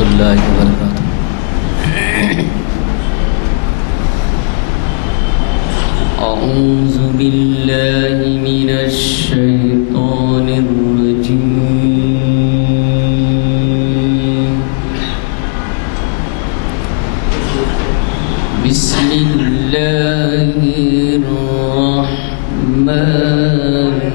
ورحمۃ اللہ وبرکاتہ۔ اعوذ باللہ من الشیطان الرجیم، بسم اللہ الرحمن الرحیم۔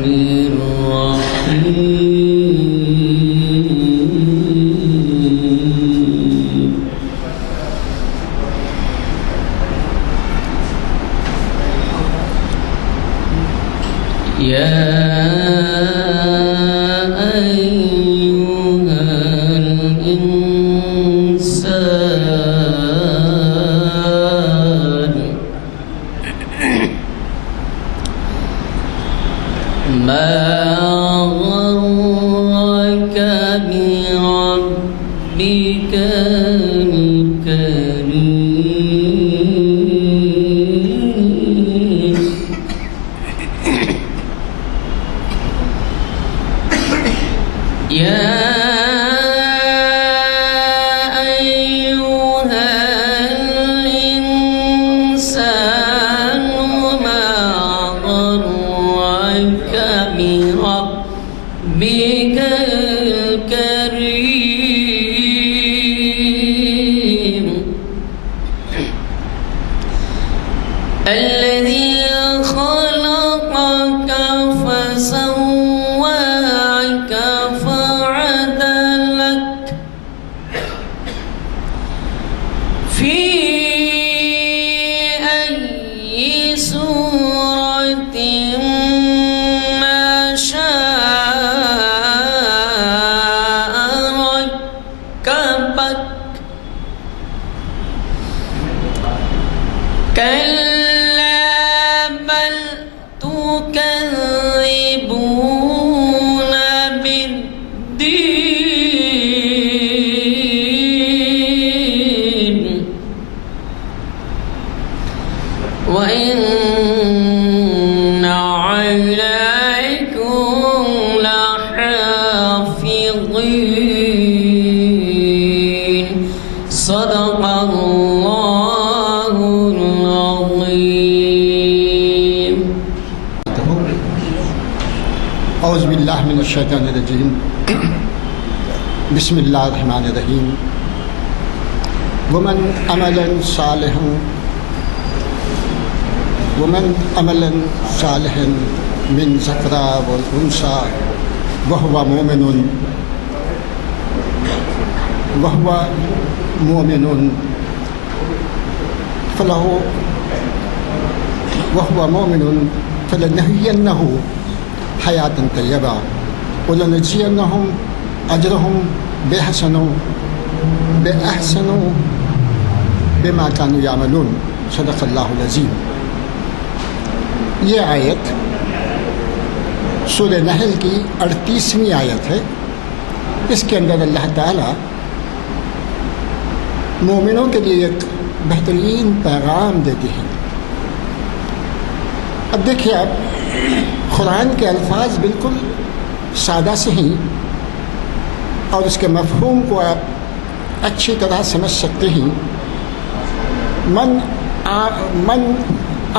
الشیطان الرجیم، بسم اللہ الرحمن الرحیم۔ ومن عملا صالحا من ذکر والانثى وهو مؤمن فلنحيينه حیاة طیبہ وَلَنَجْزِيَنَّهُمْ أَجْرَهُمْ بِأَحْسَنِ بِمَا كَانُوا يَعْمَلُونَ۔ صدق اللہ العظیم۔ یہ آیت سورہ نحل کی 38ویں آیت ہے۔ اس کے اندر اللہ تعالیٰ مومنوں کے لیے ایک بہترین پیغام دیتے ہیں۔ اب دیکھیے، آپ قرآن کے الفاظ بالکل سادہ سے ہیں اور اس کے مفہوم کو آپ اچھی طرح سمجھ سکتے ہیں۔ من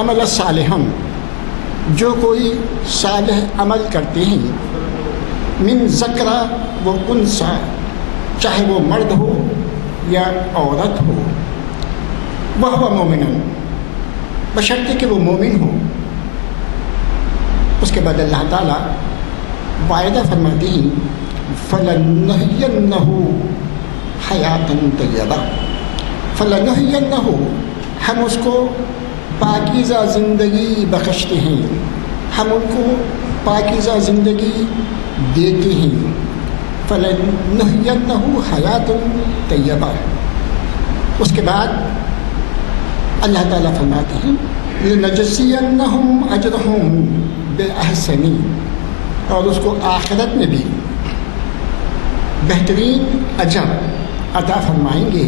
عمل صالحا، جو کوئی صالح عمل کرتے ہیں، من ذکر و انثى، چاہے وہ مرد ہو یا عورت ہو، وہو مومن، بشرطے کہ وہ مومن ہو۔ اس کے بعد اللہ تعالیٰ وعدہ فرماتے ہیں فَلَنُحْيِيَنَّهُ حَيَاةً طَيِّبَةً، فَلَنُحْيِيَنَّهُ، ہم اس کو پاکیزہ زندگی بخشتے ہیں، ہم ان کو پاکیزہ زندگی دیتے ہیں۔ فَلَنُحْيِيَنَّهُ حَيَاةً طَيِّبَةً۔ اس کے بعد اللہ تعالیٰ فرماتے ہیں لَنَجْزِيَنَّهُمْ أَجْرَهُمْ بِأَحْسَنِ، اور اس کو آخرت میں بھی بہترین اجر عطا فرمائیں گے،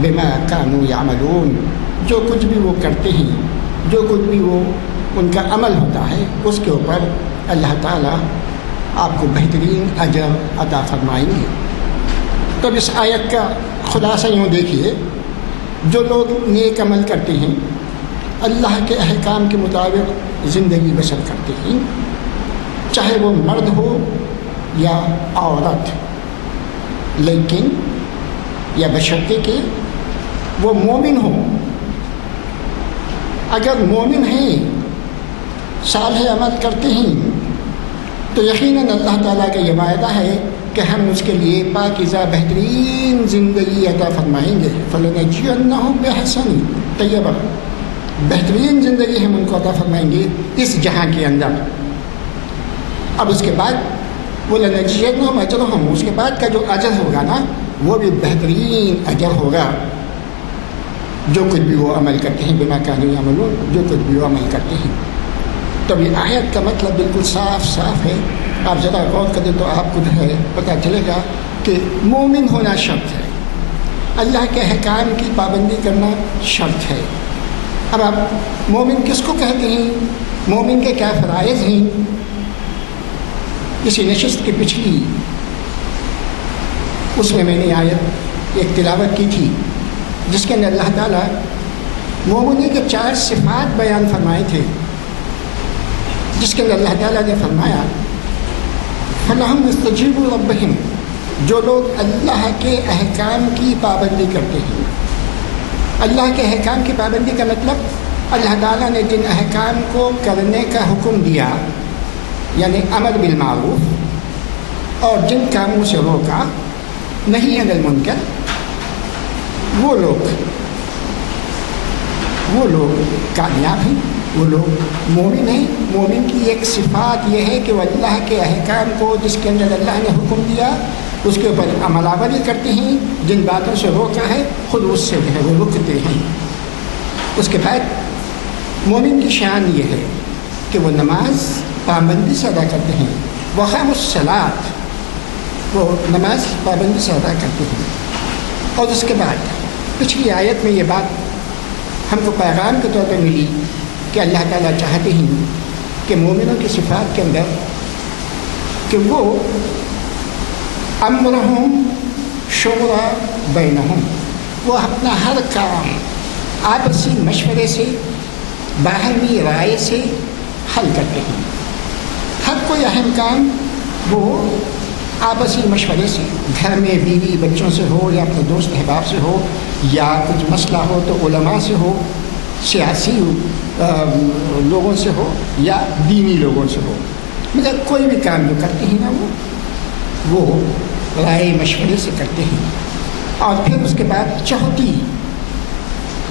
بما كانوا يعملون، جو کچھ بھی وہ کرتے ہیں، جو کچھ بھی وہ ان کا عمل ہوتا ہے، اس کے اوپر اللہ تعالیٰ آپ کو بہترین اجر عطا فرمائیں گے۔ تو اس آیت کا خلاصہ یوں دیکھیے، جو لوگ نیک عمل کرتے ہیں، اللہ کے احکام کے مطابق زندگی بسر کرتے ہیں، چاہے وہ مرد ہو یا عورت، لیکن یا بشرطے کہ وہ مومن ہو۔ اگر مومن ہیں، صالح عمل کرتے ہیں، تو یقیناً اللہ تعالیٰ کا یہ وعدہ ہے کہ ہم اس کے لیے پاکیزہ بہترین زندگی عطا فرمائیں گے۔ فَلَنَجْزِيَنَّهُمْ بِأَحْسَنِ طیبہ، بہترین زندگی ہم ان کو عطا فرمائیں گے اس جہاں کے اندر۔ اب اس کے بعد وَلَنَجْزِيَنَّهُمْ أَجْرَهُمْ، اس کے بعد کا جو اجر ہوگا نا وہ بھی بہترین اجر ہوگا، جو کچھ بھی وہ عمل کرتے ہیں، بما كانوا يعملون، جو کچھ بھی وہ عمل کرتے ہیں۔ تب یہ آیت کا مطلب بالکل صاف صاف ہے، آپ ذرا غور کریں تو آپ کو جو ہے پتہ چلے گا کہ مومن ہونا شرط ہے، اللہ کے احکام کی پابندی کرنا شرط ہے۔ اب آپ مومن کس کو کہتے ہیں، مومن کے کیا فرائض ہیں؟ اسی نشست کی پچھلی اس میں نے آیت ایک تلاوت کی تھی جس کے اندر اللہ تعالیٰ مومنی کے 4 صفات بیان فرمائے تھے، جس کے اندر اللہ تعالیٰ نے فرمایا فَلَهُمْ يَسْتَجِيبُوا رَبَّهُمْ، جو لوگ اللہ کے احکام کی پابندی کرتے ہیں۔ اللہ کے احکام کی پابندی کا مطلب اللہ تعالیٰ نے جن احکام کو کرنے کا حکم دیا، یعنی امر بالمعروف، اور جن کاموں سے روکا، نہی عن المنکر، وہ لوگ کامیاب ہیں، وہ لوگ مومن ہیں۔ مومن کی ایک صفات یہ ہے کہ وہ اللہ کے احکام کو جس کے اندر اللہ نے حکم دیا اس کے اوپر عمل آوری کرتے ہیں، جن باتوں سے روکا ہے خود اس سے جو ہے وہ رکتے ہیں۔ اس کے بعد مومن کی شان یہ ہے کہ وہ نماز پابندی سے ادا کرتے ہیں، وقام الصلاۃ، وہ نماز پابندی سے ادا کرتے ہیں۔ اور اس کے بعد پچھلی آیت میں یہ بات ہم کو پیغام کے طور پہ ملی کہ اللہ تعالیٰ چاہتے ہیں کہ مومنوں کی صفات کے اندر کہ وہ امرہم شورا بینہم، وہ اپنا ہر کام آپسی مشورے سے، باہمی رائے سے حل کرتے ہیں۔ ہر کوئی اہم کام وہ آپسی مشورے سے، گھر میں بیوی بچوں سے ہو یا اپنے دوست احباب سے ہو، یا کچھ مسئلہ ہو تو علماء سے ہو، سیاسی لوگوں سے ہو یا دینی لوگوں سے ہو، مگر کوئی بھی کام جو کرتے ہیں نا وہ رائے مشورے سے کرتے ہیں۔ اور پھر اس کے بعد چوتھی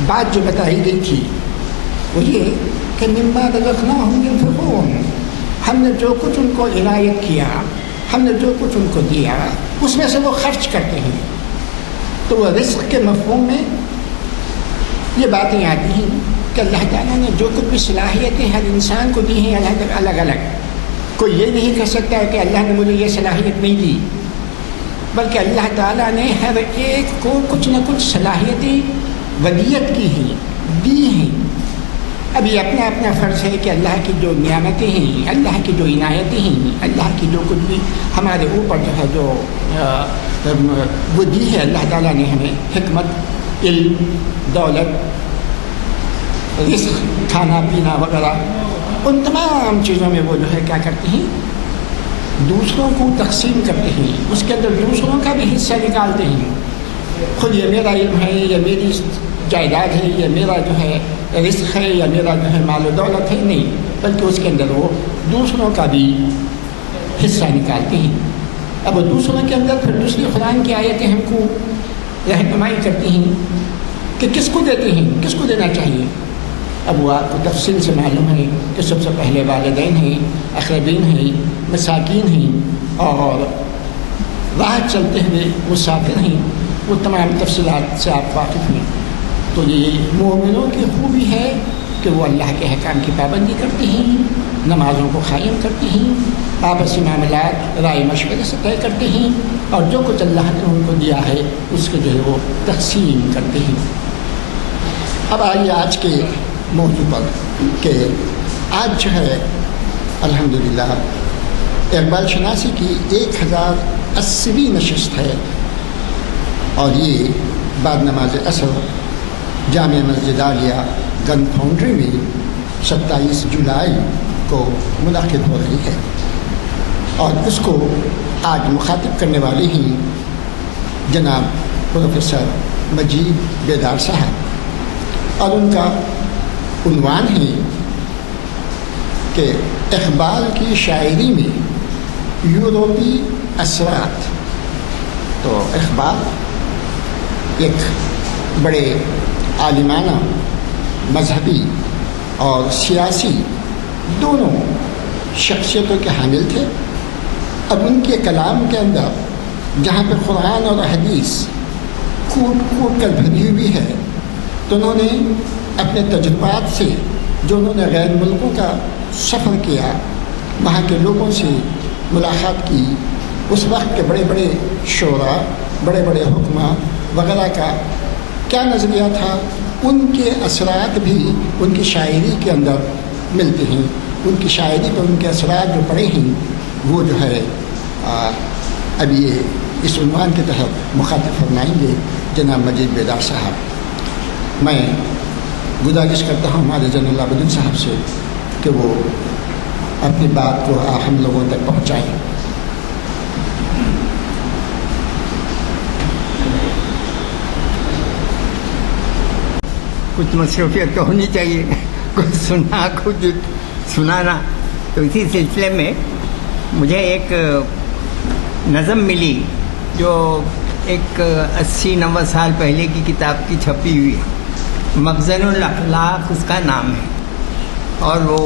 بات جو بتائی گئی تھی وہ یہ کہ مما رزقناہم ينفقون، ہم نے جو کچھ ان کو عنایت کیا، ہم نے جو کچھ ان کو دیا اس میں سے وہ خرچ کرتے ہیں۔ تو وہ رزق کے مفہوم میں یہ باتیں آتی ہیں کہ اللہ تعالیٰ نے جو کچھ بھی صلاحیتیں ہر انسان کو دی ہیں الگ الگ، کوئی یہ نہیں کہہ سکتا ہے کہ اللہ نے مجھے یہ صلاحیت نہیں دی، بلکہ اللہ تعالیٰ نے ہر ایک کو کچھ نہ کچھ صلاحیتیں ودیت کی ہیں، دی ہیں۔ اب یہ اپنا اپنا فرض ہے کہ اللہ کی جو نعمتیں ہیں، اللہ کی جو عنایتیں ہیں، اللہ کی جو کچھ بھی ہمارے اوپر جو ہے جو وہ دی ہے اللہ تعالیٰ نے ہمیں، حکمت، علم، دولت، رزق، کھانا پینا وغیرہ، ان تمام چیزوں میں وہ جو ہے کیا کرتے ہیں، دوسروں کو تقسیم کرتے ہیں، اس کے اندر دوسروں کا بھی حصہ نکالتے ہیں۔ خود یہ میرا علم ہے، یہ میری جائیداد ہے، یہ میرا جو ہے رزق ہے، یا میرا جو ہے مال و دولت ہے، نہیں، بلکہ اس کے اندر وہ دوسروں کا بھی حصہ نکالتے ہیں۔ اب دوسروں کے اندر پھر دوسری قرآن کی آیتیں ہم کو رہنمائی کرتی ہیں کہ کس کو دیتے ہیں، کس کو دینا چاہیے۔ اب وہ آپ کو تفصیل سے معلوم ہے کہ سب سے پہلے والدین ہیں، اقربین ہیں، مساکین ہیں، اور راہ چلتے ہوئے مسافر ہیں، وہ تمام تفصیلات سے آپ واقف ہیں۔ تو یہ مومنوں کی خوبی ہے کہ وہ اللہ کے احکام کی پابندی کرتے ہیں، نمازوں کو قائم کرتے ہیں، آپسی معاملات رائے مشورے سے طے کرتے ہیں، اور جو کچھ اللہ نے ان کو دیا ہے اس کو جو ہے وہ تقسیم کرتے ہیں۔ اب آئیے آج کے موضوع پر کہ آج جو ہے الحمدللہ اقبال شناسی کی 1080ویں نشست ہے، اور یہ بعد نماز عصر جامع مسجد عالیہ گن فاؤنڈری میں 27 جولائی کو منعقد ہو رہی ہے، اور اس کو آج مخاطب کرنے والے ہیں جناب پروفیسر مجید بیدار صاحب، اور ان کا عنوان ہے کہ اقبال کی شاعری میں یورپی اثرات۔ تو اقبال ایک بڑے عالمانہ، مذہبی اور سیاسی دونوں شخصیتوں کے حامل تھے۔ اب ان کے کلام کے اندر جہاں پہ قرآن اور حدیث کوٹ کوٹ کر بھری ہوئی ہے، تو انہوں نے اپنے تجربات سے، جو انہوں نے غیر ملکوں کا سفر کیا، وہاں کے لوگوں سے ملاقات کی، اس وقت کے بڑے بڑے شعراء، بڑے بڑے حکماء وغیرہ کا کیا نظریہ تھا، ان کے اثرات بھی ان کی شاعری کے اندر ملتے ہیں۔ ان کی شاعری پر ان کے اثرات جو پڑے ہیں وہ جو ہے اب یہ اس عنوان کے تحت مخاطب فرمائیں گے جناب مجید بیدار صاحب۔ میں گزارش کرتا ہوں ہمارے جنرل عابدین صاحب سے کہ وہ اپنی بات کو ہم لوگوں تک پہنچائیں۔ کچھ مصروفیت تو ہونی چاہیے، کچھ سننا کچھ سنانا۔ تو اسی سلسلے میں مجھے ایک نظم ملی جو ایک 80-90 سال پہلے کی کتاب کی چھپی ہوئی ہے، مخزن الاخلاق اس کا نام ہے، اور وہ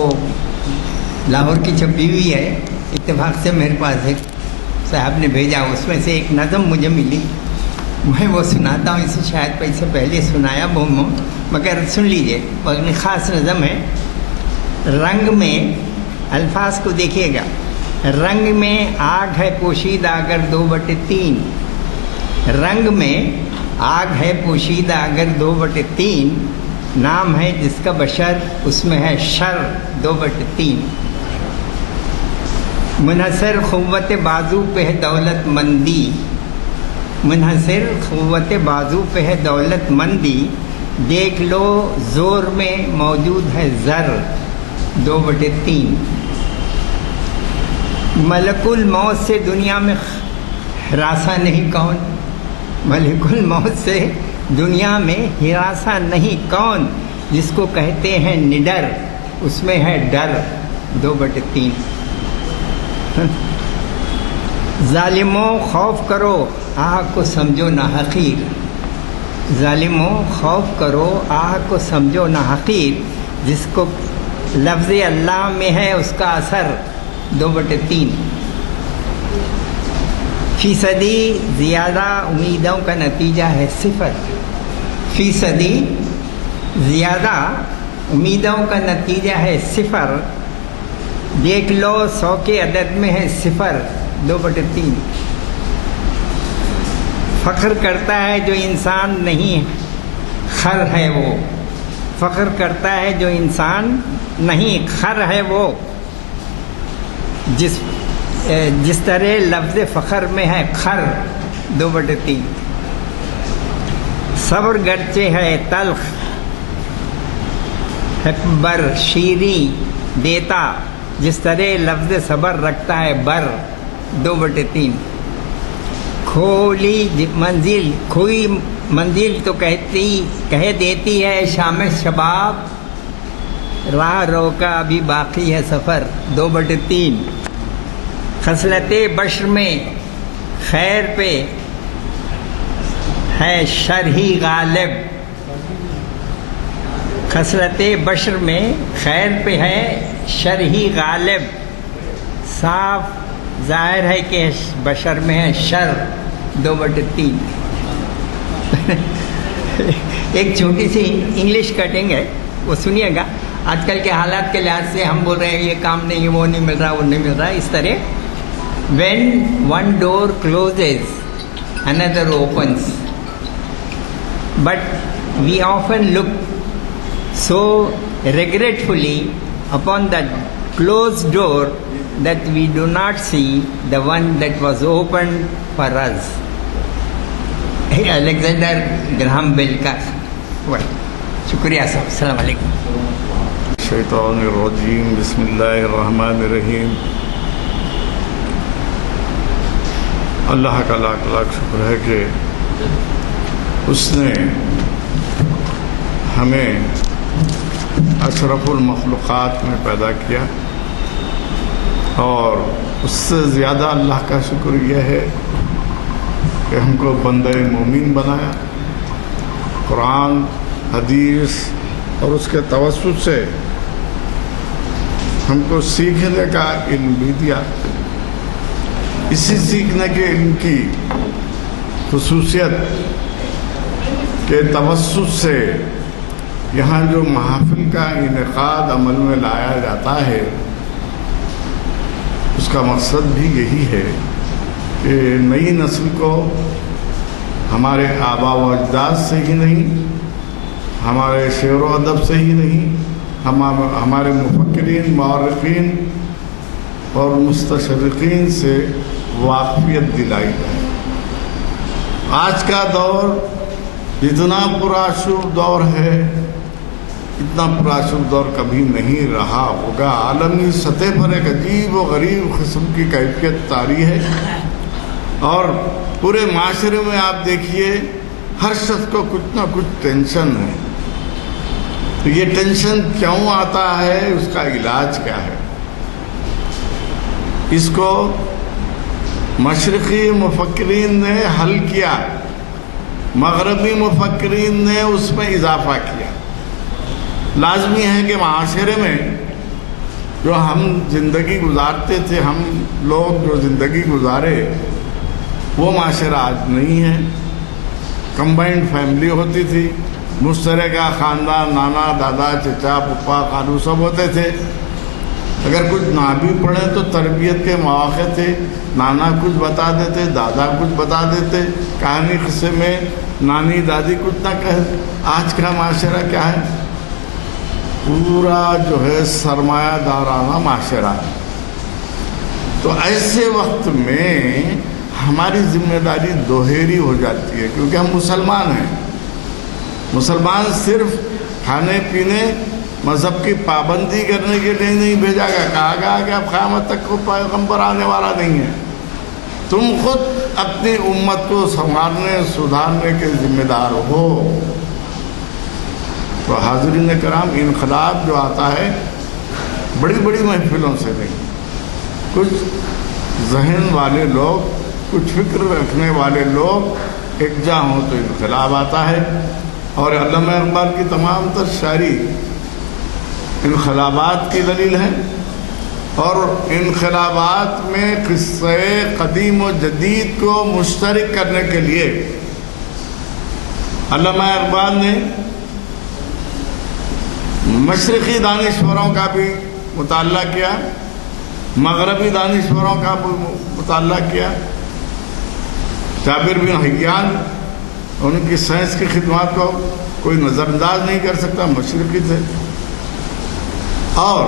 لاہور کی چھپی ہوئی ہے۔ اتفاق سے میرے پاس ایک صاحب نے بھیجا، اس میں سے ایک نظم مجھے ملی، میں وہ سناتا ہوں۔ اسے شاید سے پہلے سنایا مگر سن لیجئے، بڑی خاص نظم ہے۔ رنگ میں، الفاظ کو دیکھیے گا، رنگ میں آگ ہے پوشیدہ اگر 2/3، رنگ میں آگ ہے پوشیدہ اگر 2/3، نام ہے جس کا بشر اس میں ہے شر 2/3۔ منحصر قوت بازو پہ ہے دولت مندی، منحصر قوت بازو پہ ہے دولت مندی، دیکھ لو زور میں موجود ہے زر 2/3۔ ملک الموت سے دنیا میں ہراساں نہیں کون، ملک الموت سے دنیا میں ہراساں نہیں کون، جس کو کہتے ہیں نڈر اس میں ہے ڈر 2/3۔ ظالموں خوف کرو آہ کو سمجھو نہ حقیر، ظالموں خوف کرو آہ کو سمجھو نہ حقیر، جس کو لفظ اللہ میں ہے اس کا اثر 2/3۔ فیصدی زیادہ امیدوں کا نتیجہ ہے 0، فیصدی زیادہ امیدوں کا نتیجہ ہے 0، دیکھ لو 100 کے عدد میں ہے 0 2/3۔ فخر کرتا ہے جو انسان نہیں خر ہے وہ، فخر کرتا ہے جو انسان نہیں خر ہے وہ، جس طرح لفظ فخر میں ہے خر 2/3۔ صبر گرچہ ہے تلخ اکبر شیریں دیتا، جس طرح لفظ صبر رکھتا ہے بر 2/3۔ کھوئی منزل تو کہہ دیتی ہے شام شباب، راہ روکا ابھی باقی ہے سفر 2/3۔ خصلت بشر میں خیر پہ ہے شر ہی غالب، خصلت بشر میں خیر پہ ہے شر ہی غالب، صاف ظاہر ہے کہ بشر میں ہے شر 2/3۔ ایک چھوٹی سی انگلش کٹنگ ہے، وہ سنیے گا۔ آج کل کے حالات کے لحاظ سے ہم بول رہے ہیں یہ کام نہیں ہے، وہ نہیں مل رہا، وہ نہیں مل رہا، اس طرح when one door closes another opens, but we often look so regretfully upon that closed door that we do not see the one that was opened for us. Alexander Graham Bell کا ہوا ہے۔ شکریہ صاحب، السلام علیکم۔ الشیطان الرجیم، بسم اللہ الرحمن الرحیم۔ اللہ کا لاکھ لاکھ شکر ہے کہ اس نے ہمیں اشرف المخلوقات میں پیدا کیا، اور اس سے زیادہ اللہ کا شکر یہ ہے کہ ہم کو بندہ مومن بنایا، قرآن، حدیث اور اس کے توسط سے ہم کو سیکھنے کا علم بھی دیا۔ اسی سیکھنے کے علم کی خصوصیت کے توسط سے یہاں جو محافل کا انعقاد عمل میں لایا جاتا ہے، اس کا مقصد بھی یہی ہے کہ نئی نسل کو ہمارے آبا و اجداد سے ہی نہیں، ہمارے شعر و ادب سے ہی نہیں، ہمارے مفکرین، مورخین اور مستشرقین سے واقفیت دلائی جائے۔ آج کا دور جتنا پرآشوب دور ہے، اتنا پرآشوب دور کبھی نہیں رہا ہوگا۔ عالمی سطح پر ایک عجیب و غریب قسم کی کیفیت طاری ہے، اور پورے معاشرے میں آپ دیکھیے ہر شخص کو کچھ نہ کچھ ٹینشن ہے۔ تو یہ ٹینشن کیوں آتا ہے، اس کا علاج کیا ہے؟ اس کو مشرقی مفکرین نے حل کیا، مغربی مفکرین نے اس میں اضافہ کیا۔ لازمی ہے کہ معاشرے میں جو ہم زندگی گزارتے تھے، ہم لوگ جو زندگی گزارے، وہ معاشرہ آج نہیں ہے۔ کمبائنڈ فیملی ہوتی تھی، مشترکہ خاندان، نانا، دادا، چچا، پھپھا، خالو سب ہوتے تھے۔ اگر کچھ نہ بھی پڑھے تو تربیت کے مواقع تھے، نانا کچھ بتا دیتے، دادا کچھ بتا دیتے، کہانی قصے میں نانی دادی کچھ نہ کہے۔ آج کا معاشرہ کیا ہے؟ پورا جو ہے سرمایہ دارانہ معاشرہ ہے۔ تو ایسے وقت میں ہماری ذمہ داری دوہری ہو جاتی ہے، کیونکہ ہم مسلمان ہیں۔ مسلمان صرف کھانے پینے، مذہب کی پابندی کرنے کے لیے نہیں بھیجا گیا۔ کہا گیا کہ اب قیامت تک کوئی پیغمبر آنے والا نہیں ہے، تم خود اپنی امت کو سنوارنے سدھارنے کے ذمہ دار ہو۔ تو حاضرین کرام، انقلاب جو آتا ہے بڑی بڑی محفلوں سے نہیں، کچھ ذہن والے لوگ، کچھ فکر رکھنے والے لوگ یکجا ہوں تو انقلاب آتا ہے۔ اور علامہ اقبال کی تمام تر شاعری انقلابات کی دلیل ہے، اور انقلابات میں قصے قدیم و جدید کو مشترک کرنے کے لیے علامہ اقبال نے مشرقی دانشوروں کا بھی مطالعہ کیا، مغربی دانشوروں کا بھی مطالعہ کیا۔ جابر بن حیان، ان کی سائنس کی خدمات کو کوئی نظر انداز نہیں کر سکتا، مشرقی تھے۔ اور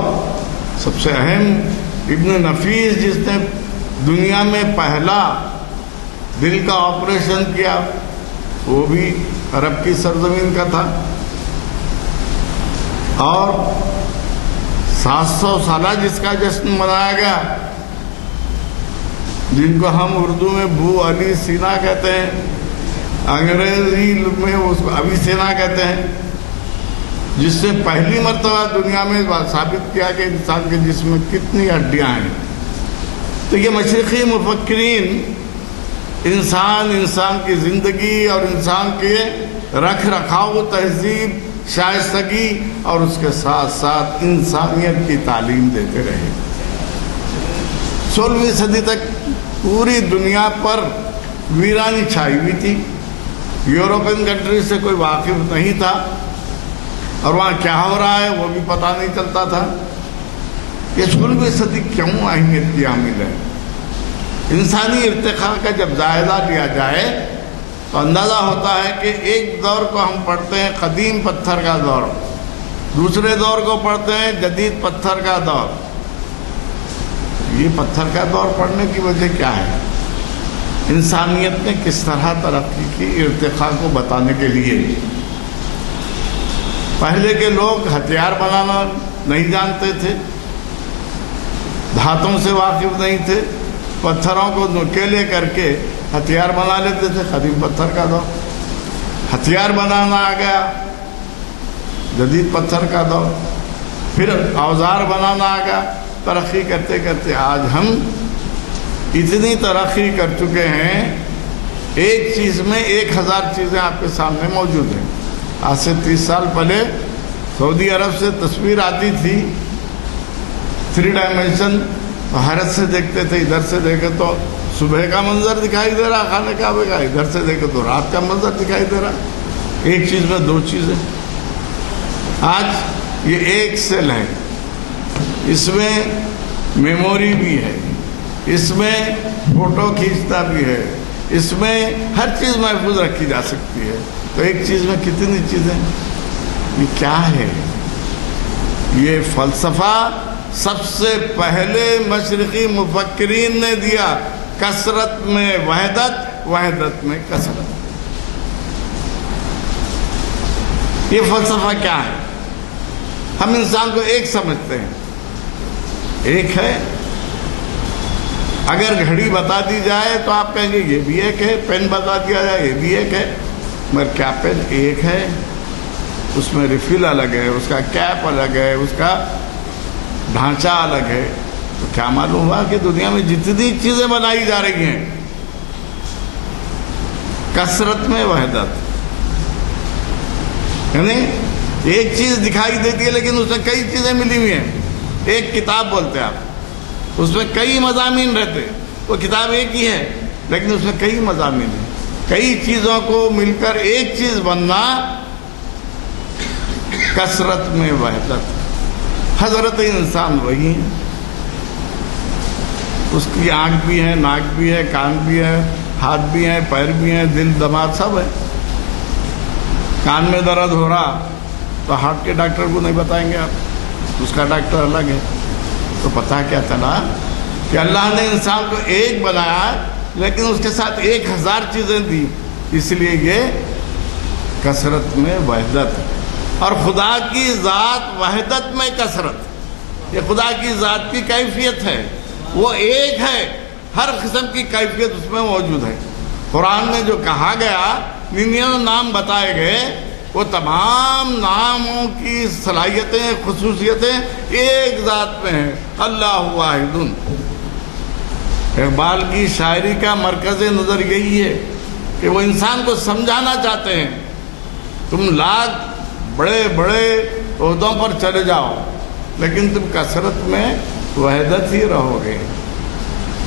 سب سے اہم ابن نفیس، جس نے دنیا میں پہلا دل کا آپریشن کیا، وہ بھی عرب کی سرزمین کا تھا۔ اور 700 سالہ جس کا جشن منایا گیا، جن کو ہم اردو میں بو علی سینا کہتے ہیں، انگریزی میں اس کو ابھی سینا کہتے ہیں، جس سے پہلی مرتبہ دنیا میں ثابت کیا کہ انسان کے جسم میں کتنی ہڈیاں ہیں۔ تو یہ مشرقی مفکرین انسان کی زندگی اور انسان کے رکھ رکھاؤ، تہذیب، شائستگی اور اس کے ساتھ ساتھ انسانیت کی تعلیم دیتے رہے۔ 16ویں صدی تک پوری دنیا پر ویرانی چھائی ہوئی تھی، یورپین کنٹریز سے کوئی واقف نہیں تھا، اور وہاں کیا ہو رہا ہے وہ بھی پتہ نہیں چلتا تھا۔ یہ 16ویں صدی کیوں اہمیت کی حامل ہے؟ انسانی ارتقاء کا جب جائزہ لیا جائے تو اندازہ ہوتا ہے کہ ایک دور کو ہم پڑھتے ہیں قدیم پتھر کا دور، دوسرے دور کو پڑھتے ہیں جدید پتھر کا دور۔ یہ پتھر کا دور پڑھنے کی وجہ کیا ہے؟ انسانیت نے کس طرح ترقی کی ارتقاء کو بتانے کے لیے۔ پہلے کے لوگ ہتھیار بنانا نہیں جانتے تھے، دھاتوں سے واقف نہیں تھے، پتھروں کو نکیلے کر کے ہتھیار بنا لیتے تھے۔ قدیم پتھر کا دور، ہتھیار بنانا آ گیا، جدید پتھر کا دور، پھر اوزار بنانا آ گیا۔ ترقی کرتے کرتے آج ہم اتنی ترقی کر چکے ہیں، ایک چیز میں 1000 چیزیں آپ کے سامنے موجود ہیں۔ آج سے 30 سال پہلے سعودی عرب سے تصویر آتی تھی 3 ڈائمینشن، حیرت سے دیکھتے تھے، ادھر سے دیکھے تو صبح کا منظر دکھائی دے رہا خانہ کعبے کا، ادھر سے دیکھے تو رات کا منظر دکھائی دے رہا۔ ایک چیز میں 2 چیزیں۔ آج یہ ایک سیل ہے، اس میں میموری بھی ہے، اس میں فوٹو کھینچتا بھی ہے، اس میں ہر چیز محفوظ رکھی جا سکتی ہے۔ تو ایک چیز میں کتنی چیزیں، یہ کیا ہے؟ یہ فلسفہ سب سے پہلے مشرقی مفکرین نے دیا، کثرت میں وحدت، وحدت میں کثرت۔ یہ فلسفہ کیا ہے؟ ہم انسان کو ایک سمجھتے ہیں، ایک ہے۔ اگر گھڑی بتا دی جائے تو آپ کہیں گے یہ بھی ایک ہے، پین بتا دیا جائے یہ بھی ایک ہے، مگر کیا پین ایک ہے؟ اس میں ریفل الگ ہے، اس کا کیپ الگ ہے، اس کا ڈھانچہ الگ ہے۔ تو کیا معلوم ہوا کہ دنیا میں جتنی چیزیں بنائی جا رہی ہیں، کثرت میں وحدت، یعنی ایک چیز دکھائی دیتی ہے لیکن اس میں کئی چیزیں ملی ہوئی ہیں۔ ایک کتاب بولتے ہیں آپ، اس میں کئی مضامین رہتے، وہ کتاب ایک ہی ہے لیکن اس میں کئی مضامین ہیں۔ کئی چیزوں کو مل کر ایک چیز بننا، کثرت میں وحدت۔ حضرت انسان وہی ہے، اس کی آنکھ بھی ہے، ناک بھی ہے، کان بھی ہے، ہاتھ بھی ہیں، پیر بھی ہیں، دل دماغ سب ہے۔ کان میں درد ہو رہا تو ہارٹ کے ڈاکٹر کو نہیں بتائیں گے آپ، اس کا ڈاکٹر الگ ہے۔ تو پتہ کیا چلا کہ اللہ نے انسان کو ایک بنایا لیکن اس کے ساتھ 1000 چیزیں دی، اس لیے یہ کثرت میں وحدت۔ اور خدا کی ذات وحدت میں کثرت، یہ خدا کی ذات کی کیفیت ہے، وہ ایک ہے، ہر قسم کی کیفیت اس میں موجود ہے۔ قرآن میں جو کہا گیا، 99 نام بتائے گئے، وہ تمام ناموں کی صلاحیتیں، خصوصیتیں ایک ذات میں ہیں، اللہ واحد۔ اقبال کی شاعری کا مرکز نظر یہی ہے کہ وہ انسان کو سمجھانا چاہتے ہیں، تم لاکھ بڑے بڑے عہدوں پر چلے جاؤ لیکن تم کثرت میں وحدت ہی رہو گے۔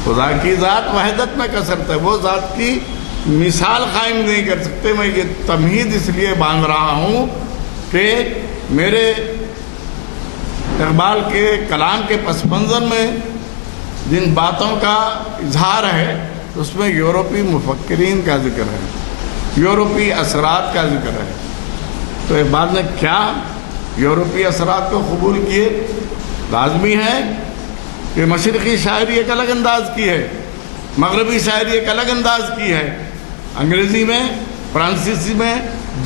خدا کی ذات وحدت میں کثرت ہے، وہ ذات کی مثال قائم نہیں کر سکتے۔ میں یہ تمہید اس لیے باندھ رہا ہوں کہ میرے اقبال کے کلام کے پس منظر میں جن باتوں کا اظہار ہے اس میں یورپی مفکرین کا ذکر ہے، یورپی اثرات کا ذکر ہے۔ تو اقبال نے کیا یورپی اثرات کو قبول کیے؟ لازمی ہے کہ مشرقی شاعری ایک الگ انداز کی ہے، مغربی شاعری ایک الگ انداز کی ہے، انگریزی میں، فرانسیسی میں،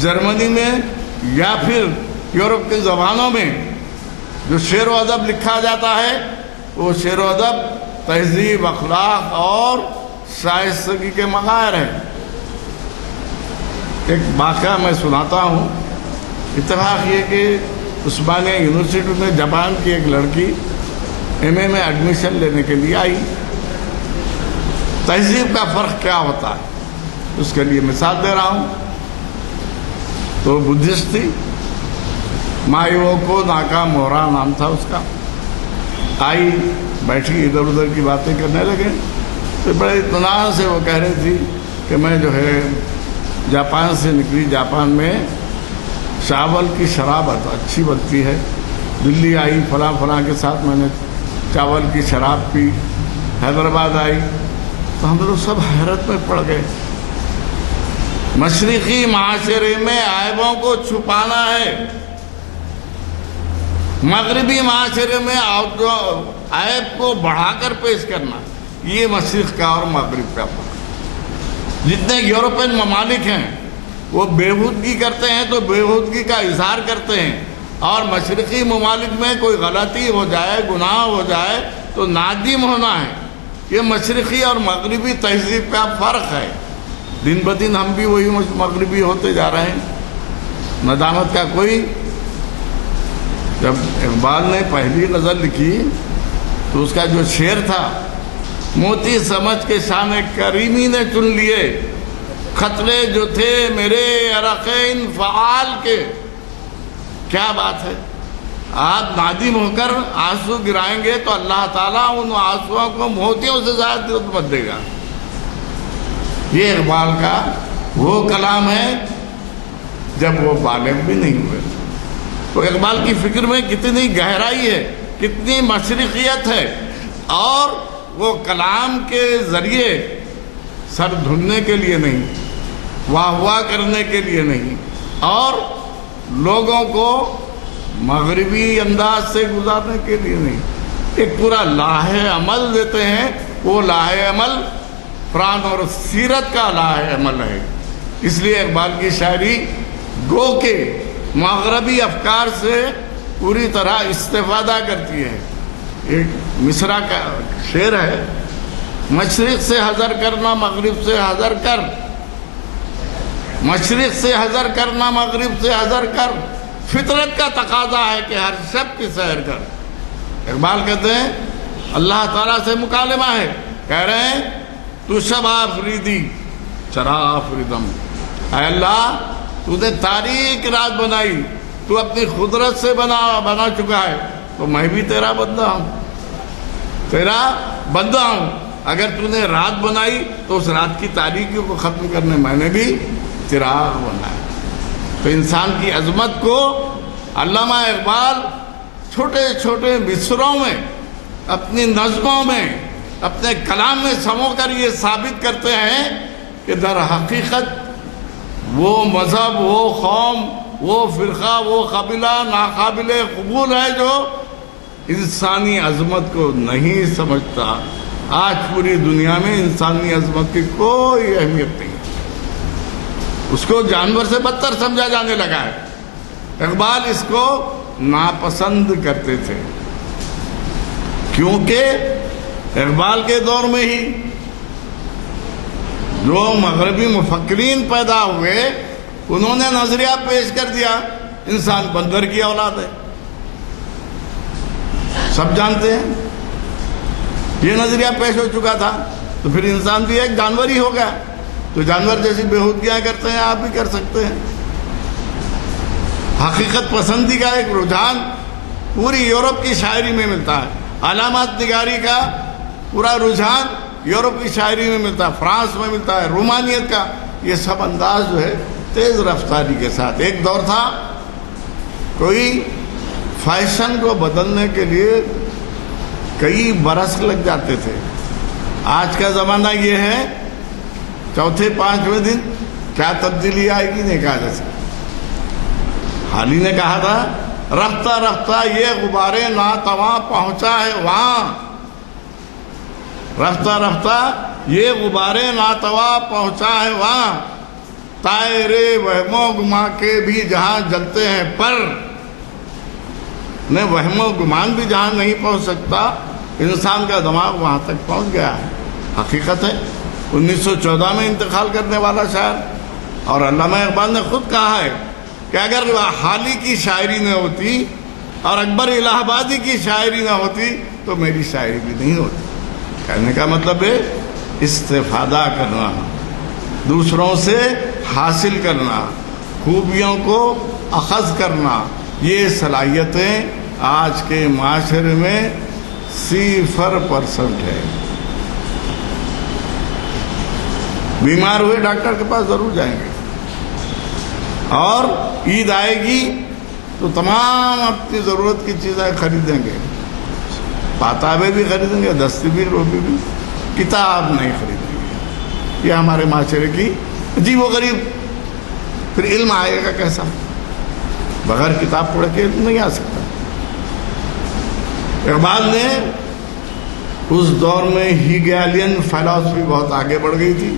جرمنی میں یا پھر یورپ کی زبانوں میں جو شعر و ادب لکھا جاتا ہے وہ شعر و ادب تہذیب، اخلاق اور شائستگی کے مظاہر ہیں۔ ایک واقعہ میں سناتا ہوں۔ اتفاق یہ کہ عثمانیہ یونیورسٹی میں جاپان کی ایک لڑکی ایم اے میں ایڈمیشن لینے کے لیے آئی۔ تہذیب کا فرق کیا ہوتا ہے اس کے لیے مثال دے رہا ہوں۔ تو بدھسٹ تھی، مائیو کو ناکا مورا نام تھا اس کا۔ آئی، بیٹھی، ادھر ادھر کی باتیں کرنے لگے۔ تو بڑے اطمینان سے وہ کہہ رہی تھی کہ میں جو ہے جاپان سے نکلی، جاپان میں چاول کی شراب اچھی بنتی ہے، دلی آئی، فلاں فلاں کے ساتھ میں نے چاول کی شراب پی، حیدرآباد آئی تو ہم لوگ سب حیرت میں پڑ گئے۔ مشرقی معاشرے میں عیبوں کو چھپانا ہے، مغربی معاشرے میں عیب کو بڑھا کر پیش کرنا، یہ مشرق کا اور مغرب کا فرق۔ جتنے یورپین ممالک ہیں وہ بےہودگی کرتے ہیں تو بےہودگی کا اظہار کرتے ہیں، اور مشرقی ممالک میں کوئی غلطی ہو جائے، گناہ ہو جائے تو نادم ہونا ہے۔ یہ مشرقی اور مغربی تہذیب کا فرق ہے۔ دن بدن ہم بھی وہی مغربی ہوتے جا رہے ہیں، ندامت کا کوئی۔ جب اقبال نے پہلی غزل لکھی تو اس کا جو شعر تھا، موتی سمجھ کے شان کریمی نے چن لیے، خطرے جو تھے میرے عرق انفعال کے۔ کیا بات ہے! آپ نادم ہو کر آنسو گرائیں گے تو اللہ تعالیٰ ان آنسوؤں کو موتیوں سے زیادہ مت دے گا۔ یہ اقبال کا وہ کلام ہے جب وہ بالغ بھی نہیں ہوئے۔ تو اقبال کی فکر میں کتنی گہرائی ہے، کتنی مشرقیت ہے، اور وہ کلام کے ذریعے سر دھلنے کے لیے نہیں، واہ واہ کرنے کے لیے نہیں، اور لوگوں کو مغربی انداز سے گزارنے کے لیے نہیں، ایک پورا لاہ عمل دیتے ہیں۔ وہ لاہ عمل قرآن اور سیرت کا لاہ عمل ہے۔ اس لیے اقبال کی شاعری گو کے مغربی افکار سے پوری طرح استفادہ کرتی ہے۔ ایک مصرع کا شعر ہے، مشرق سے حذر کرنا مغرب سے حذر کر، مشرق سے حذر کرنا مغرب سے حذر کر، فطرت کا تقاضا ہے کہ ہر شب کی سیر کر۔ اقبال کہتے ہیں اللہ تعالیٰ سے مکالمہ ہے، کہہ رہے ہیں تو شب آفریدی چرا آفریدم، اے اللہ تو نے تاریک رات بنائی، تو اپنی قدرت سے بنا چکا ہے، تو میں بھی تیرا بندہ ہوں، تیرا بندہ ہوں۔ اگر تو نے رات بنائی تو اس رات کی تاریکی کو ختم کرنے میں نے بھی چراغ بنایا۔ تو انسان کی عظمت کو علامہ اقبال چھوٹے چھوٹے مصروں میں، اپنی نظموں میں، اپنے کلام میں سمو کر یہ ثابت کرتے ہیں کہ در حقیقت وہ مذہب، وہ قوم، وہ فرقہ، وہ قبیلہ ناقابل قبول ہے جو انسانی عظمت کو نہیں سمجھتا۔ آج پوری دنیا میں انسانی عظمت کی کوئی اہمیت نہیں، اس کو جانور سے بدتر سمجھا جانے لگا ہے۔ اقبال اس کو ناپسند کرتے تھے، کیونکہ اقبال کے دور میں ہی جو مغربی مفکرین پیدا ہوئے انہوں نے نظریہ پیش کر دیا انسان بندر کی اولاد ہے۔ سب جانتے ہیں یہ نظریہ پیش ہو چکا تھا، تو پھر انسان بھی ایک جانور ہی ہو گیا۔ تو جانور جیسی بےہودگیاں کرتے ہیں آپ بھی کر سکتے ہیں۔ حقیقت پسندی کا ایک رجحان پوری یورپ کی شاعری میں ملتا ہے، علامات نگاری کا پورا رجحان یورپ کی شاعری میں ملتا ہے، فرانس میں ملتا ہے، رومانیت کا۔ یہ سب انداز جو ہے تیز رفتاری کے ساتھ، ایک دور تھا کوئی فیشن کو بدلنے کے لیے کئی برس لگ جاتے تھے۔ آج کا زمانہ یہ ہے چوتھے پانچویں دن کیا تبدیلی آئے گی نہیں کہا جا سکتا۔ حال ہی نے کہا تھا رفتہ رفتہ یہ غبارے ناتواں پہنچا ہے وہاں، رفتہ رفتہ یہ غبارے ناتواں پہنچا ہے وہاں، طائرے وہم و گما کے بھی جہاں جلتے ہیں پر میں وہم و گمان بھی جہاں نہیں پہنچ سکتا، انسان کا دماغ وہاں تک پہنچ گیا ہے۔ حقیقت ہے 1914 میں انتقال کرنے والا شاعر، اور علامہ اقبال نے خود کہا ہے کہ اگر حالی کی شاعری نہ ہوتی اور اکبر الہ آبادی کی شاعری نہ ہوتی تو میری شاعری بھی نہیں ہوتی۔ کہنے کا مطلب ہے استفادہ کرنا، دوسروں سے حاصل کرنا، خوبیوں کو اخذ کرنا، یہ صلاحیتیں آج کے معاشرے میں 0% ہے۔ بیمار ہوئے ڈاکٹر کے پاس ضرور جائیں گے، اور عید آئے گی تو تمام اپنی ضرورت کی چیزیں خریدیں گے، پاتابیں بھی خریدیں گے، دستی بھی، روٹی بھی، کتاب نہیں خریدیں گے۔ یہ ہمارے معاشرے کی عجیب و غریب۔ پھر علم آئے گا کیسا؟ بغیر کتاب پڑھ کے علم نہیں آ سکتا۔ اقبال نے اس دور میں ہیگیلین فلسفی بہت آگے بڑھ گئی تھی،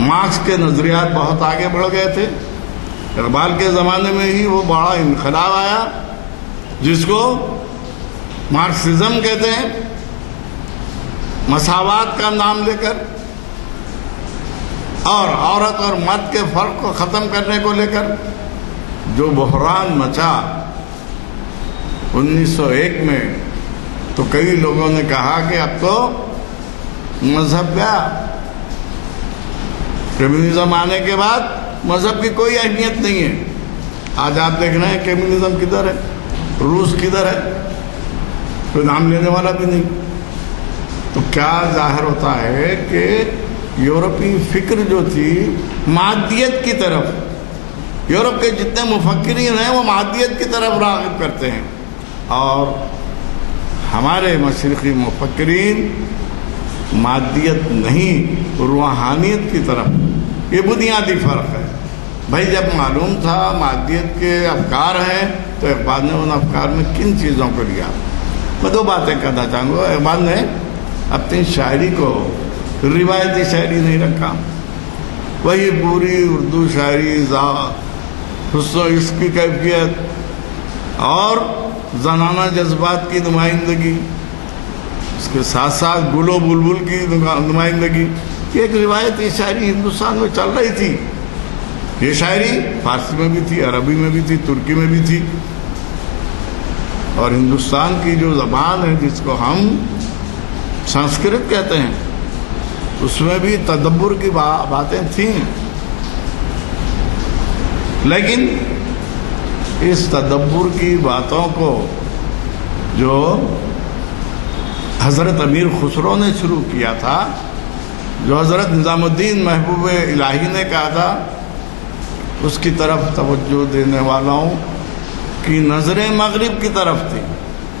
مارکس کے نظریات بہت آگے بڑھ گئے تھے. اقبال کے زمانے میں ہی وہ بڑا انقلاب آیا جس کو مارکسزم کہتے ہیں. مساوات کا نام لے کر اور عورت اور مرد کے فرق کو ختم کرنے کو لے کر جو بحران مچا 1901 میں، تو کئی لوگوں نے کہا کہ اب تو مذہب گیا. کمیونزم آنے کے بعد مذہب کی کوئی اہمیت نہیں ہے. آج آپ دیکھ رہے ہیں کمیونزم کدھر ہے، روس کدھر ہے، کوئی نام لینے والا بھی نہیں. تو کیا ظاہر ہوتا ہے کہ یورپی فکر جو تھی مادیت کی طرف، یورپ کے جتنے مفکرین ہیں وہ مادیت کی طرف راغب کرتے ہیں، اور ہمارے مشرقی مفکرین مادیت نہیں روحانیت کی طرف. یہ بنیادی فرق ہے. بھائی جب معلوم تھا مادیت کے افکار ہیں تو اقبال نے ان افکار میں کن چیزوں کو لیا. میں دو باتیں کرنا چاہوں گا. اقبال نے اپنی شاعری کو روایتی شاعری نہیں رکھا، وہی پوری اردو شاعری حسن و عشق کی کیفیت اور زنانہ جذبات کی نمائندگی، اس کے ساتھ ساتھ گل و بلبل کی نمائندگی. یہ ایک روایتی شاعری ہندوستان میں چل رہی تھی. یہ شاعری فارسی میں بھی تھی، عربی میں بھی تھی، ترکی میں بھی تھی. اور ہندوستان کی جو زبان ہے جس کو ہم سنسکرت کہتے ہیں، اس میں بھی تدبر کی باتیں تھیں. لیکن اس تدبر کی باتوں کو جو حضرت امیر خسرو نے شروع کیا تھا، جو حضرت نظام الدین محبوب الہی نے کہا تھا، اس کی طرف توجہ دینے والوں کی نظریں مغرب کی طرف تھی.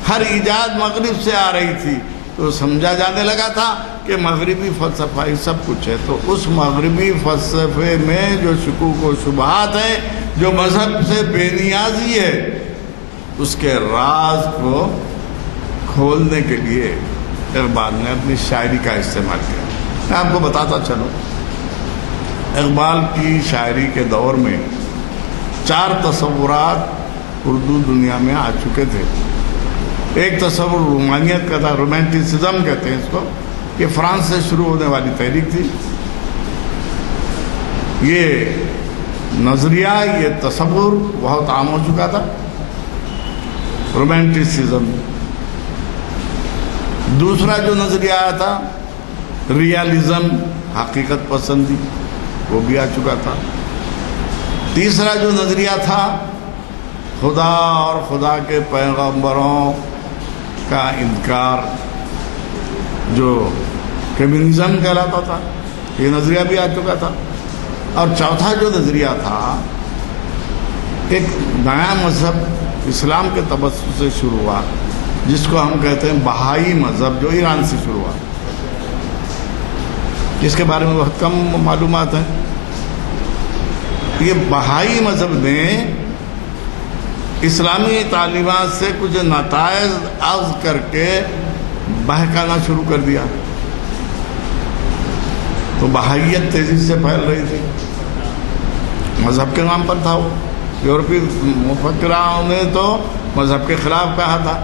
ہر ایجاد مغرب سے آ رہی تھی، تو سمجھا جانے لگا تھا کہ مغربی فلسفہ ہی سب کچھ ہے. تو اس مغربی فلسفے میں جو شکوک و شبہات ہیں، جو مذہب سے بے نیازی ہے، اس کے راز کو کھولنے کے لیے اقبال نے اپنی شاعری کا استعمال کیا. میں آپ کو بتاتا چلوں، اقبال کی شاعری کے دور میں 4 تصورات اردو دنیا میں آ چکے تھے. ایک تصور رومانیت کا تھا، رومانٹسزم کہتے ہیں اس کو. یہ فرانس سے شروع ہونے والی تحریک تھی. یہ نظریہ، یہ تصور بہت عام ہو چکا تھا، رومانٹسزم. دوسرا جو نظریہ آیا تھا ریالزم، حقیقت پسندی، وہ بھی آ چکا تھا. تیسرا جو نظریہ تھا خدا اور خدا کے پیغمبروں کا انکار، جو کمیونزم کہلاتا تھا، یہ نظریہ بھی آ چکا تھا. اور چوتھا جو نظریہ تھا، ایک نیا مذہب اسلام کے تبسم سے شروع ہوا، جس کو ہم کہتے ہیں بہائی مذہب، جو ایران سے شروع ہوا، جس کے بارے میں بہت کم معلومات ہیں. یہ بہائی مذہب نے اسلامی تعلیمات سے کچھ نتائج اخذ کر کے بہکانا شروع کر دیا. تو بہائیت تیزی سے پھیل رہی تھی، مذہب کے نام پر تھا وہ. یورپی مفکروں نے تو مذہب کے خلاف کہا تھا.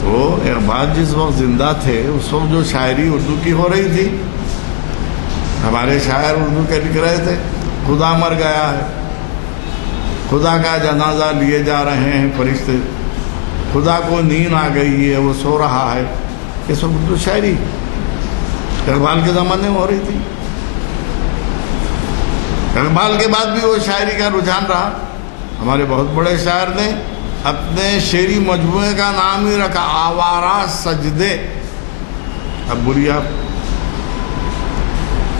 تو اقبال جس وقت زندہ تھے، اس وقت جو شاعری اردو کی ہو رہی تھی، ہمارے شاعر اردو کے لکھ رہے تھے، خدا مر گیا ہے، خدا کا جنازہ لیے جا رہے ہیں فرشتے، خدا کو نیند آ گئی ہے، وہ سو رہا ہے. یہ سب اردو شاعری اقبال کے زمانے میں ہو رہی تھی. اقبال کے بعد بھی وہ شاعری کا رجحان رہا. ہمارے بہت بڑے شاعر نے اپنے شعری مجموعے کا نام ہی رکھا آوارہ سجدے. اب بولیے آپ،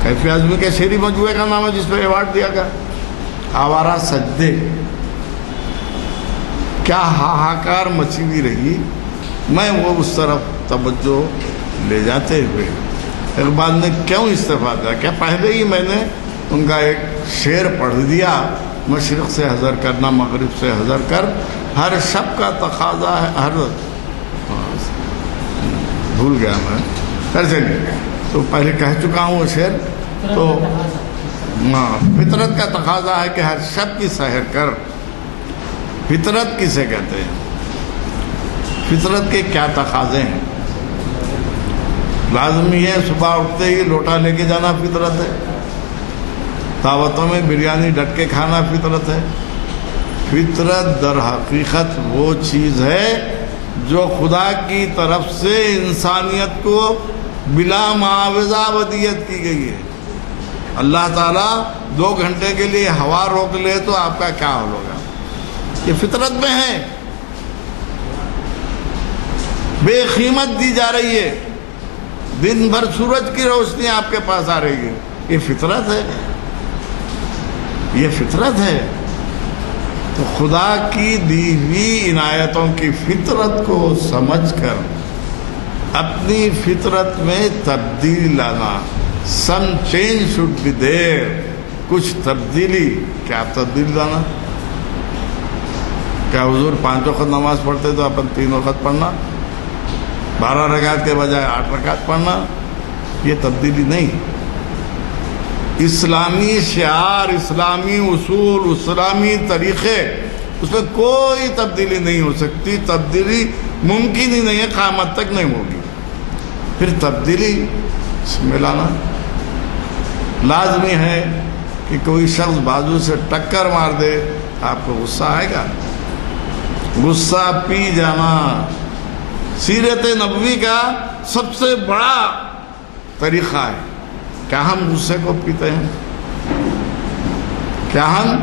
کیفی اعظمی کے شعری مجموعے کا نام ہے جس پہ ایوارڈ دیا گیا، آوارہ سجدے. کیا ہاہاکار مچی ہوئی رہی. میں وہ اس طرف توجہ لے جاتے ہوئے اقبال نے کیوں استفادہ کیا، پہلے ہی میں نے ان کا ایک شعر پڑھ دیا، مشرق سے حذر کرنا مغرب سے حذر کر، ہر شب کا تقاضا ہے، ہر بھول گیا میں، خیر چلیے. تو پہلے کہہ چکا ہوں وہ شعر. تو فطرت کا تقاضا ہے کہ ہر شب کی سحر کر. فطرت کسے کہتے ہیں؟ فطرت کے کیا تقاضے ہیں؟ لازمی ہے صبح اٹھتے ہی لوٹا لے کے جانا فطرت ہے. دعوتوں میں بریانی ڈٹ کے کھانا فطرت ہے. فطرت در حقیقت وہ چیز ہے جو خدا کی طرف سے انسانیت کو بلا معاوضہ ودیت کی گئی ہے. اللہ تعالیٰ 2 گھنٹے کے لیے ہوا روک لے تو آپ کا کیا حال ہوگا؟ یہ فطرت میں ہے. بے قیمت دی جا رہی ہے. دن بھر سورج کی روشنی آپ کے پاس آ رہی ہے. یہ فطرت ہے. یہ فطرت ہے. تو خدا کی دی ہوئی عنایتوں کی فطرت کو سمجھ کر اپنی فطرت میں تبدیلی لانا. Some change should be there. کچھ تبدیلی. کیا تبدیلی لانا؟ کیا حضور 5 وقت نماز پڑھتے تو اپن 3 وقت پڑھنا؟ 12 رکعت کے بجائے 8 رکعت پڑھنا؟ یہ تبدیلی نہیں. اسلامی شعار، اسلامی اصول، اسلامی طریقے، اس میں کوئی تبدیلی نہیں ہو سکتی. تبدیلی ممکن ہی نہیں ہے، قیامت تک نہیں ہوگی. پھر تبدیلی اس میں لانا لازمی ہے. کہ کوئی شخص بازو سے ٹکر مار دے آپ کو غصہ آئے گا. غصہ پی جانا سیرت نبوی کا سب سے بڑا طریقہ ہے. کیا ہم غصے کو پیتے ہیں؟ کیا ہم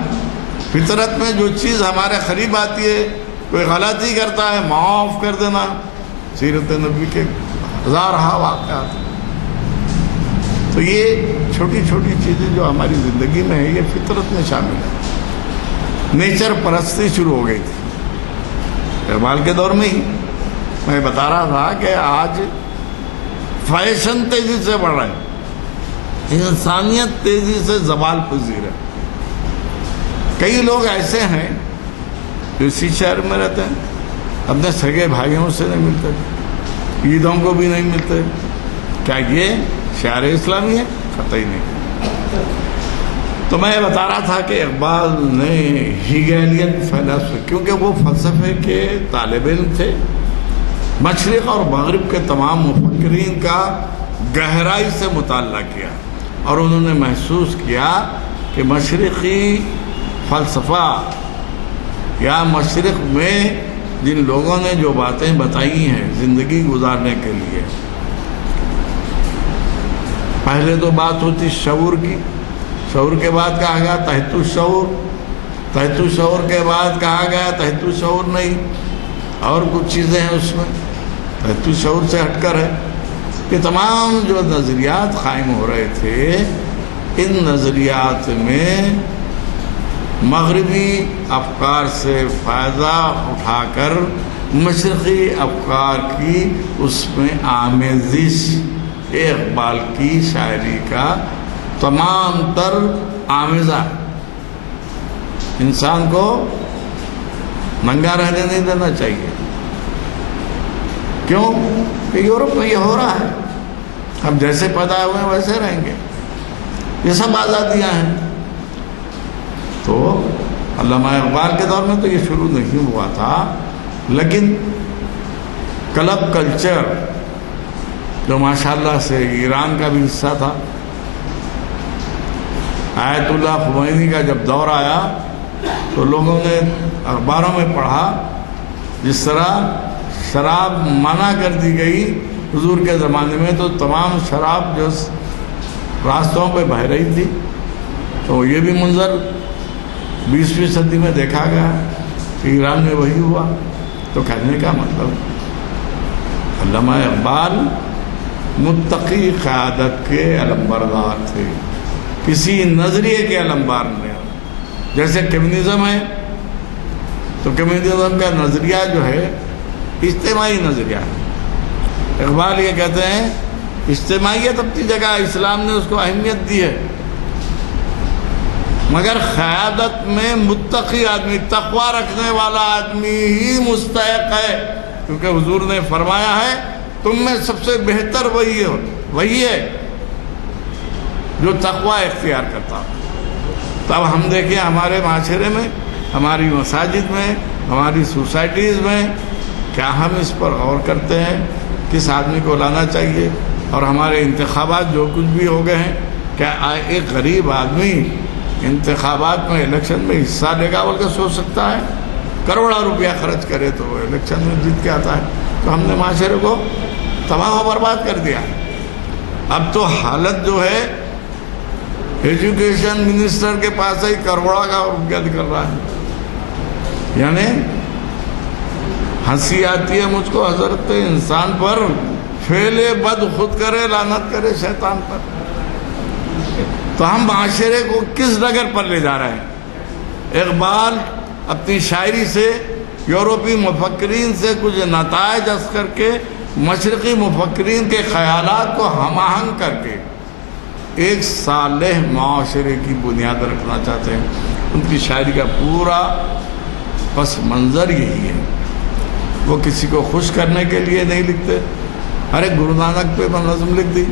فطرت میں جو چیز ہمارے قریب آتی ہے، کوئی غلطی کرتا ہے معاف کر دینا، سیرت نبوی کے ہزارہا واقعات. تو یہ چھوٹی چھوٹی چیزیں جو ہماری زندگی میں ہے، یہ فطرت میں شامل ہے. نیچر پرستی شروع ہو گئی تھی اقبال کے دور میں ہی. میں بتا رہا تھا کہ آج فیشن تیزی سے بڑھ رہا ہے، انسانیت تیزی سے زوال پذیر ہے. کئی لوگ ایسے ہیں جو اسی شہر میں رہتے ہیں، اپنے سگے بھائیوں سے نہیں ملتے، عیدوں کو بھی نہیں ملتے. کیا یہ شعار اسلامی ہے؟ قطعی نہیں. تو میں بتا رہا تھا کہ اقبال نے ہیگیلین فلسفے، کیونکہ وہ فلسفے کے طالب علم تھے، مشرق اور مغرب کے تمام مفکرین کا گہرائی سے مطالعہ کیا، اور انہوں نے محسوس کیا کہ مشرقی فلسفہ یا مشرق میں جن لوگوں نے جو باتیں بتائی ہیں زندگی گزارنے کے لیے، پہلے تو بات ہوتی شعور کی، شعور کے بعد کہا گیا تحت الشعور، تحت الشعور کے بعد کہا گیا تحت الشعور نہیں، اور کچھ چیزیں ہیں اس میں تحت الشعور سے ہٹ کر ہے. کہ تمام جو نظریات قائم ہو رہے تھے، ان نظریات میں مغربی افکار سے فائدہ اٹھا کر مشرقی افکار کی اس میں آمیزش، اقبال کی شاعری کا تمام تر آمیزہ. انسان کو ننگا رہنے نہیں دینا چاہیے. کیوں؟ کہ یورپ میں یہ ہو رہا ہے، ہم جیسے پیدا ہوئے ہیں ویسے رہیں گے. یہ سب آزادیاں ہیں. تو علامہ اقبال کے دور میں تو یہ شروع نہیں ہوا تھا، لیکن کلب کلچر جو ماشاءاللہ سے ایران کا بھی حصہ تھا، آیت اللہ خمینی کا جب دور آیا تو لوگوں نے اخباروں میں پڑھا جس طرح شراب منع کر دی گئی حضور کے زمانے میں، تو تمام شراب جو راستوں پہ بہہ رہی تھی. تو یہ بھی منظر 20ویں صدی میں دیکھا گیا کہ ایران میں وہی ہوا. تو کہنے کا مطلب علامہ اقبال متقی قیادت کے علمبردار تھے، کسی نظریے کے علمبار نہیں. جیسے کمیونزم ہے تو کمیونزم کا نظریہ جو ہے اجتماعی نظریہ ہے. اقبال یہ کہتے ہیں اجتماعیت اپنی جگہ، اسلام نے اس کو اہمیت دی ہے، مگر قیادت میں متقی آدمی، تقوی رکھنے والا آدمی ہی مستحق ہے. کیونکہ حضور نے فرمایا ہے تم میں سب سے بہتر وہی ہے. جو تقوی اختیار کرتا ہو. تو اب ہم دیکھیں ہمارے معاشرے میں، ہماری مساجد میں، ہماری سوسائٹیز میں کیا ہم اس پر غور کرتے ہیں کس آدمی کو لانا چاہیے؟ اور ہمارے انتخابات جو کچھ بھی ہو گئے ہیں، کیا ایک غریب آدمی انتخابات میں الیکشن میں حصہ لے گا بول کے سوچ سکتا ہے؟ کروڑوں روپیہ خرچ کرے تو وہ الیکشن میں جیت کے آتا ہے. تو ہم نے معاشرے کو تباہ و برباد کر دیا. اب تو حالت جو ہے ایجوکیشن منسٹر کے پاس ہی کروڑوں کا روپیہ نکل رہا ہے. یعنی ہنسی آتی ہے مجھ کو حضرت انسان پر، فعل بد خود کرے لعنت کرے شیطان پر. تو ہم معاشرے کو کس ڈگر پر لے جا رہے ہیں؟ اقبال اپنی شاعری سے یورپی مفکرین سے کچھ نتائج اخذ کر کے مشرقی مفکرین کے خیالات کو ہم آہنگ کر کے ایک صالح معاشرے کی بنیاد رکھنا چاہتے ہیں. ان کی شاعری کا پورا پس منظر یہی ہے. وہ کسی کو خوش کرنے کے لیے نہیں لکھتے. ارے گرو نانک پہ نظم لکھ دی،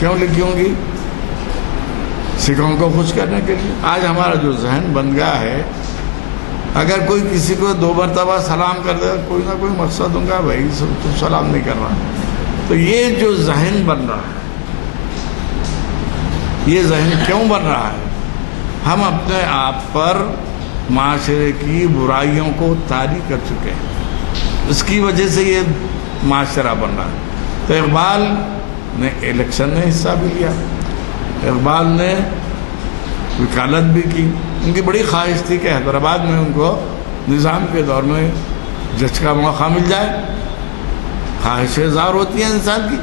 کیوں لکھی ہوں گی؟ سکھوں کو خوش کرنے کے لیے. آج ہمارا جو ذہن بن گیا ہے، اگر کوئی کسی کو 2 مرتبہ سلام کر دے، کوئی نہ کوئی مقصد ہوگا بھائی تو سلام نہیں کر رہا. تو یہ جو ذہن بن رہا ہے، یہ ذہن کیوں بن رہا ہے؟ ہم اپنے آپ پر معاشرے کی برائیوں کو طاری کر چکے ہیں. اس کی وجہ سے یہ معاشرہ بن رہا ہے. تو اقبال نے الیکشن میں حصہ بھی لیا، اقبال نے وکالت بھی کی. ان کی بڑی خواہش تھی کہ حیدرآباد میں ان کو نظام کے دور میں جج کا موقع مل جائے. خواہش اظہار ہوتی ہے انسان کی.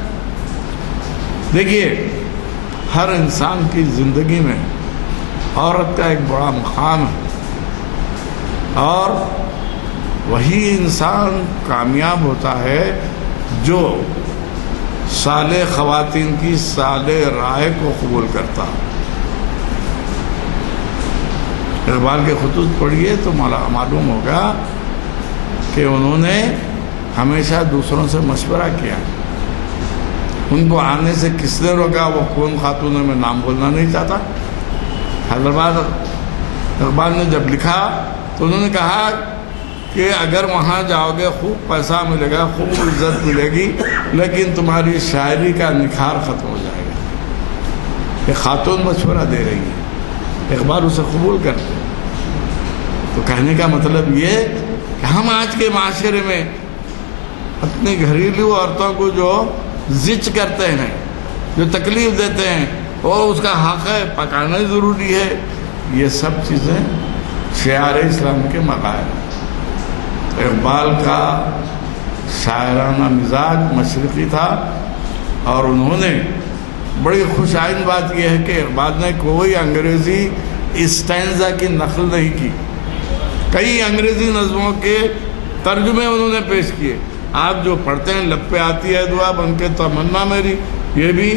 دیکھیے، ہر انسان کی زندگی میں عورت کا ایک بڑا مقام ہے، اور وہی انسان کامیاب ہوتا ہے جو صالح خواتین کی صالح رائے کو قبول کرتا. اقبال کے خطوط پڑھیے تو معلوم ہوگا کہ انہوں نے ہمیشہ دوسروں سے مشورہ کیا. ان کو آنے سے کس نے روکا؟ وہ کون خاتون ہے، میں نام بولنا نہیں چاہتا. حیدرآباد اقبال نے جب لکھا تو انہوں نے کہا کہ اگر وہاں جاؤ گے خوب پیسہ ملے گا، خوب عزت ملے گی، لیکن تمہاری شاعری کا نکھار ختم ہو جائے گا. یہ خاتون مشورہ دے رہی ہے، اقبال اسے قبول کرتے. تو کہنے کا مطلب یہ کہ ہم آج کے معاشرے میں اپنی گھریلو عورتوں کو جو زچ کرتے ہیں، جو تکلیف دیتے ہیں، اور اس کا حق ہے، پکانا ضروری ہے، یہ سب چیزیں شعار اسلام کے مقاصد ہیں. اقبال کا شاعرانہ مزاج مشرقی تھا، اور انہوں نے بڑی خوش آئند بات یہ ہے کہ اقبال نے کوئی انگریزی اسٹینزا کی نقل نہیں کی. کئی انگریزی نظموں کے ترجمے انہوں نے پیش کیے. آپ جو پڑھتے ہیں، لب پہ آتی ہے دعا بن کے تمنا میری، یہ بھی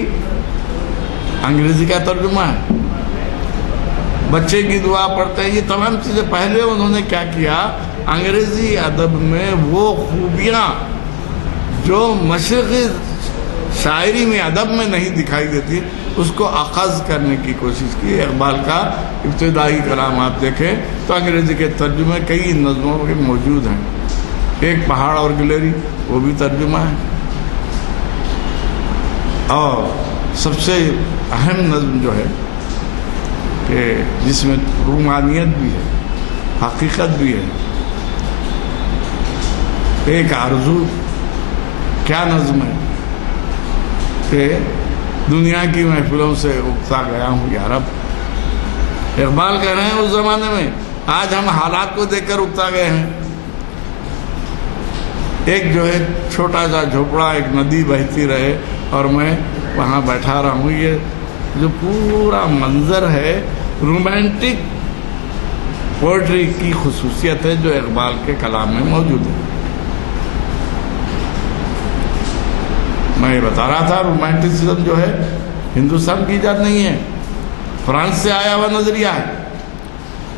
انگریزی کا ترجمہ ہے. بچے کی دعا پڑھتے ہیں، یہ تمام چیزیں. پہلے انہوں نے کیا کیا؟ انگریزی ادب میں وہ خوبیاں جو مشرقی شاعری میں ادب میں نہیں دکھائی دیتی، اس کو اخذ کرنے کی کوشش کی. اقبال کا ابتدائی کلام آپ دیکھیں تو انگریزی کے ترجمے کئی نظموں کے موجود ہیں. ایک پہاڑ اور گلیری، وہ بھی ترجمہ ہے. اور سب سے اہم نظم جو ہے کہ جس میں رومانیت بھی ہے، حقیقت بھی ہے، ایک آرزو، کیا نظم ہے کہ دنیا کی محفلوں سے اکتا گیا ہوں یا رب. اقبال کہہ رہے ہیں اس زمانے میں، آج ہم حالات کو دیکھ کر اکتا گئے ہیں. ایک جو ہے چھوٹا سا جھوپڑا، ایک ندی بہتی رہے اور میں وہاں بیٹھا رہا ہوں. یہ جو پورا منظر ہے رومانٹک پوئٹری کی خصوصیت ہے جو اقبال کے کلام میں موجود ہے. میں یہ بتا رہا تھا رومانٹسزم جو ہے ہندوستان کی ایجاد نہیں ہے، فرانس سے آیا ہوا نظریہ ہے.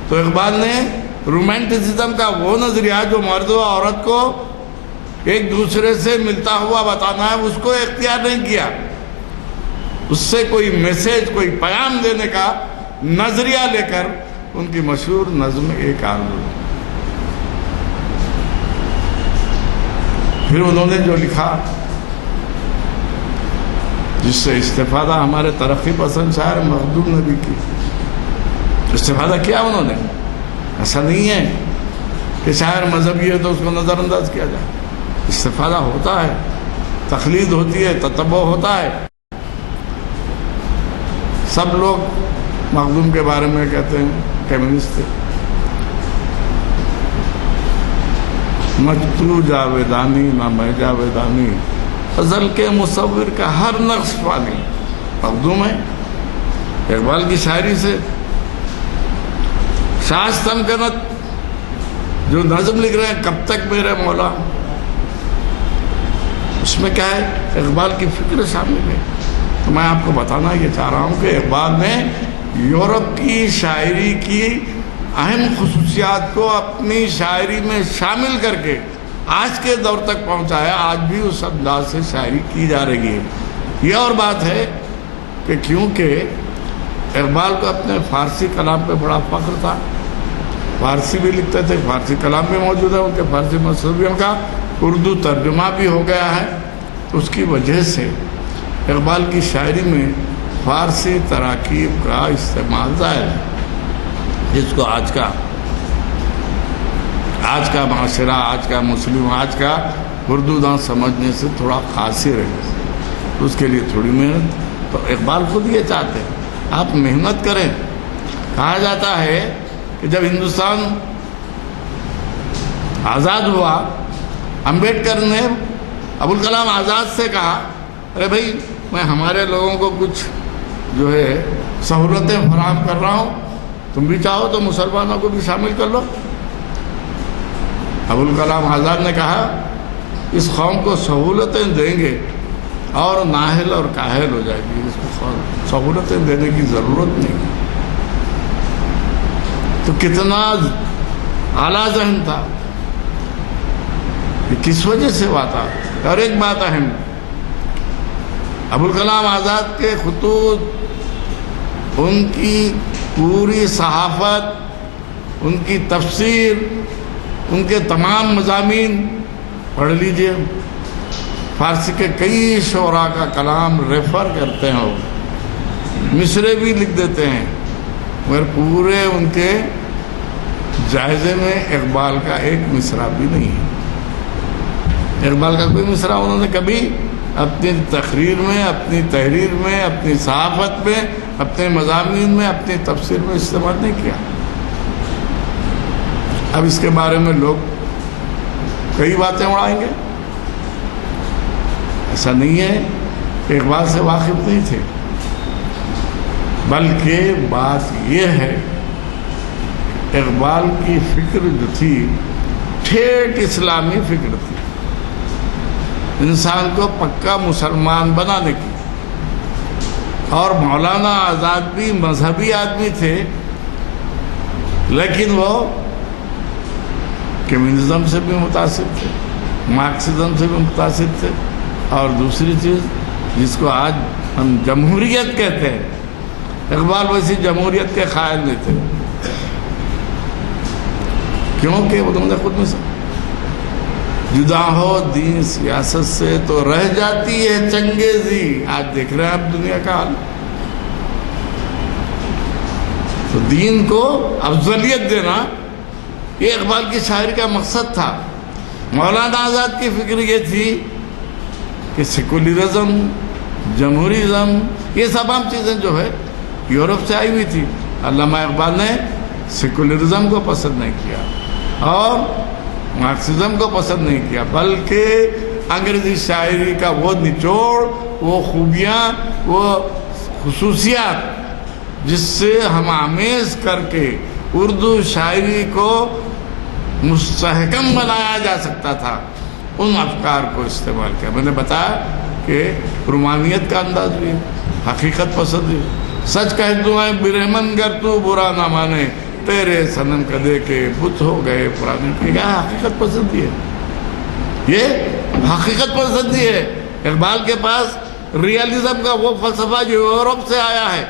تو اقبال نے رومانٹسزم کا وہ نظریہ جو مرد و عورت کو ایک دوسرے سے ملتا ہوا بتانا ہے، اس کو اختیار نہیں کیا. اس سے کوئی میسیج، کوئی پیام دینے کا نظریہ لے کر ان کی مشہور نظم ایک آرزو، پھر انہوں نے جو لکھا جس سے استفادہ ہمارے ترقی پسند شاعر مخدوم نے بھی کی، استفادہ کیا انہوں نے. ایسا نہیں ہے کہ شاعر مذہبی ہے تو اس کو نظر انداز کیا جائے، استفادہ ہوتا ہے، تقلید ہوتی ہے، تتبع ہوتا ہے. سب لوگ مخدوم کے بارے میں کہتے ہیں کمیونسٹ تھے، مجتو جاویدانی نہ میں جاویدانی، غزل کے مصور کا ہر نقش پانی مخدوم ہے. اقبال کی شاعری سے شاستم کنت جو نظم لکھ رہے ہیں کب تک میرے مولا، اس میں کیا ہے؟ اقبال کی فکر شامل ہے. تو میں آپ کو بتانا یہ چاہ رہا ہوں کہ اقبال نے یورپ کی شاعری کی اہم خصوصیات کو اپنی شاعری میں شامل کر کے آج کے دور تک پہنچایا. آج بھی اس انداز سے شاعری کی جا رہی ہے. یہ اور بات ہے کہ کیونکہ اقبال کو اپنے فارسی کلام پہ بڑا فخر تھا، فارسی بھی لکھتے تھے، فارسی کلام بھی موجود ہے ان کے، فارسی مصنوعیوں کا اردو ترجمہ بھی ہو گیا ہے. اس کی وجہ سے اقبال کی شاعری میں فارسی تراکیب کا استعمال ظاہر ہے، جس کو آج کا معاشرہ، آج کا مسلم، آج کا اردو داں سمجھنے سے تھوڑا قاصر ہے. اس کے لیے تھوڑی محنت. تو اقبال خود یہ چاہتے ہیں آپ محنت کریں. کہا جاتا ہے کہ جب ہندوستان آزاد ہوا، امبیڈکر نے ابوالکلام آزاد سے کہا ارے بھائی میں ہمارے لوگوں کو کچھ جو ہے سہولتیں فراہم کر رہا ہوں، تم بھی چاہو تو مسلمانوں کو بھی شامل کر لو. ابوالکلام آزاد نے کہا اس قوم کو سہولتیں دیں گے اور نااہل اور کاہل ہو جائے گی، اس کو سہولتیں دینے کی ضرورت نہیں. تو کتنا اعلیٰ ذہن تھا، یہ کس وجہ سے ہوا تھا. اور ایک بات اہم، ابوالکلام آزاد کے خطوط، ان کی پوری صحافت، ان کی تفسیر، ان کے تمام مضامین پڑھ لیجئے. فارسی کے کئی شعراء کا کلام ریفر کرتے ہیں، مصرے بھی لکھ دیتے ہیں، مگر پورے ان کے جائزے میں اقبال کا ایک مصرع بھی نہیں ہے. اقبال کا کوئی مصرع انہوں نے کبھی اپنی تقریر میں، اپنی تحریر میں، اپنی صحافت میں، اپنے مضامین میں، اپنی تفسیر میں استعمال نہیں کیا. اب اس کے بارے میں لوگ کئی باتیں اڑائیں گے. ایسا نہیں ہے کہ اقبال سے واقف نہیں تھے، بلکہ بات یہ ہے اقبال کی فکر جو تھی ٹھیٹ اسلامی فکر تھی، انسان کو پکا مسلمان بنانے کی. اور مولانا آزاد بھی مذہبی آدمی تھے، لیکن وہ کمیونزم سے بھی متاثر تھے، مارکسزم سے بھی متاثر تھے، اور دوسری چیز جس کو آج ہم جمہوریت کہتے ہیں، اقبال ویسی جمہوریت کے قائل نہیں تھے، کیونکہ انہوں نے خود میں سے جدا ہو دین سیاست سے تو رہ جاتی ہے چنگیزی. آج دیکھ رہے ہیں آپ دنیا کا حال. تو دین کو افضلیت دینا یہ اقبال کی شاعری کا مقصد تھا. مولانا آزاد کی فکر یہ تھی کہ سیکولرزم، جمہوریزم، یہ تمام چیزیں جو ہے یورپ سے آئی ہوئی تھی. علامہ اقبال نے سیکولرزم کو پسند نہیں کیا اور مارکسزم کو پسند نہیں کیا، بلکہ انگریزی شاعری کا وہ نچوڑ، وہ خوبیاں، وہ خصوصیات جس سے ہم آمیز کر کے اردو شاعری کو مستحکم بنایا جا سکتا تھا، ان افکار کو استعمال کیا. میں نے بتایا کہ رومانیت کا انداز بھی ہے، حقیقت پسند ہے. سچ کہہ دوں برہمن گر تو برا نہ مانے، تیرے صنم کدے کے بت ہو گئے پرانے. کیا حقیقت پسندی ہے، یہ حقیقت پسندی ہے. اقبال کے پاس ریئلزم کا وہ فلسفہ جو یورپ سے آیا ہے،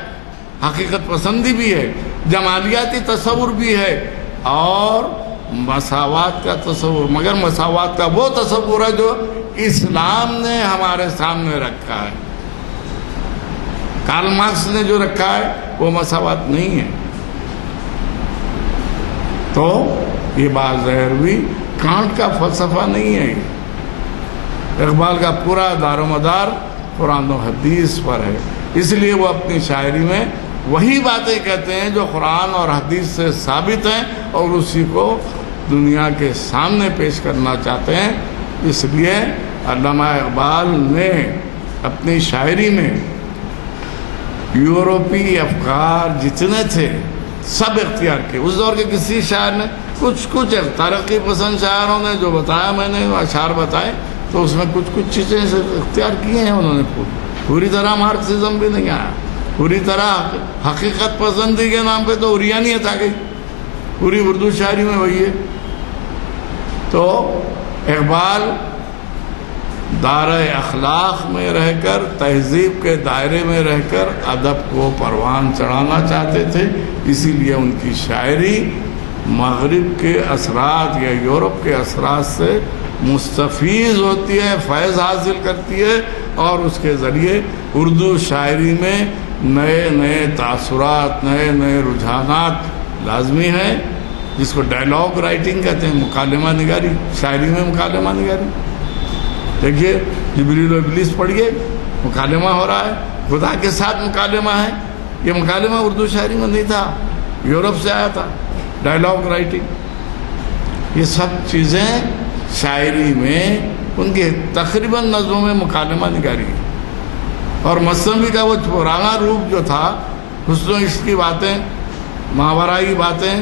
حقیقت پسندی بھی ہے، جمالیاتی تصور بھی ہے اور مساوات کا تصور، مگر مساوات کا وہ تصور ہے جو اسلام نے ہمارے سامنے رکھا ہے۔ کارل مارکس نے جو رکھا ہے وہ مساوات نہیں ہے۔ تو یہ بات ظاہر ہوئی، کانٹ کا فلسفہ نہیں ہے یہ۔ اقبال کا پورا دار و مدار قرآن و حدیث پر ہے، اس لیے وہ اپنی شاعری میں وہی باتیں کہتے ہیں جو قرآن اور حدیث سے ثابت ہیں اور اسی کو دنیا کے سامنے پیش کرنا چاہتے ہیں۔ اس لیے علامہ اقبال نے اپنی شاعری میں یورپی افکار جتنے تھے سب اختیار کیے۔ اس دور کے کسی شاعر نے کچھ ترقی پسند شاعروں نے جو بتایا، میں نے اشعار بتائے، تو اس میں کچھ چیزیں اختیار کی ہیں انہوں نے۔ پوری طرح مارکسزم بھی نہیں آیا، پوری طرح حقیقت پسندی کے نام پہ تو عریانیت آ گئی، پوری اردو شاعری میں وہی ہے۔ تو اقبال دائرہ اخلاق میں رہ کر، تہذیب کے دائرے میں رہ کر ادب کو پروان چڑھانا چاہتے تھے، اسی لیے ان کی شاعری مغرب کے اثرات یا یورپ کے اثرات سے مستفیض ہوتی ہے، فیض حاصل کرتی ہے، اور اس کے ذریعے اردو شاعری میں نئے نئے تاثرات، نئے نئے رجحانات لازمی ہیں، جس کو ڈائلاگ رائٹنگ کہتے ہیں، مکالمہ نگاری، شاعری میں مکالمہ نگاری۔ دیکھیے جبریل و ابلیس پڑھیے، مکالمہ ہو رہا ہے، خدا کے ساتھ مکالمہ ہے۔ یہ مکالمہ اردو شاعری میں نہیں تھا، یورپ سے آیا تھا، ڈائلاگ رائٹنگ۔ یہ سب چیزیں شاعری میں ان کے تقریباً نظموں میں مکالمہ نگاری ہے۔ اور مثنوی کا وہ پرانا روپ جو تھا، حسن و عشق کی باتیں، ماورائی باتیں،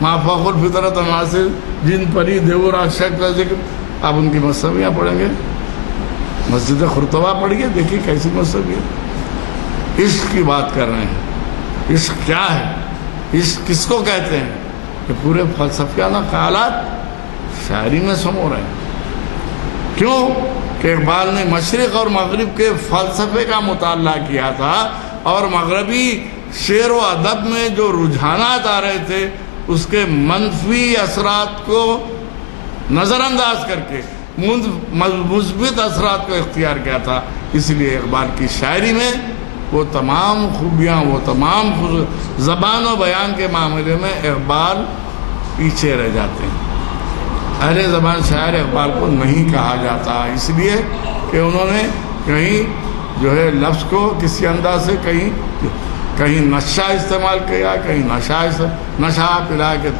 ما فوق الفطرت عناصر، جن پری دیو راجشک کا ذکر، آپ ان کی مثنویاں پڑھیں گے، مسجد خرطبہ پڑھیے، دیکھیے کیسی مثنوی ہے۔ عشق کی بات کر رہے ہیں، عشق کیا ہے، عشق کس کو کہتے ہیں، کہ پورے فلسفیانہ خیالات شاعری میں سمو رہے ہیں۔ کیوں کہ اقبال نے مشرق اور مغرب کے فلسفے کا مطالعہ کیا تھا، اور مغربی شعر و ادب میں جو رجحانات آ رہے تھے اس کے منفی اثرات کو نظر انداز کر کے مثبت اثرات کو اختیار کیا تھا۔ اس لیے اقبال کی شاعری میں وہ تمام خوبیاں، وہ تمام زبان و بیان کے معاملے میں اقبال پیچھے رہ جاتے ہیں۔ اہل زبان شاعر اقبال کو نہیں کہا جاتا، اس لیے کہ انہوں نے کہیں جو ہے لفظ کو کسی انداز سے کہیں نشہ استعمال کیا، کہیں نشہ پلا کے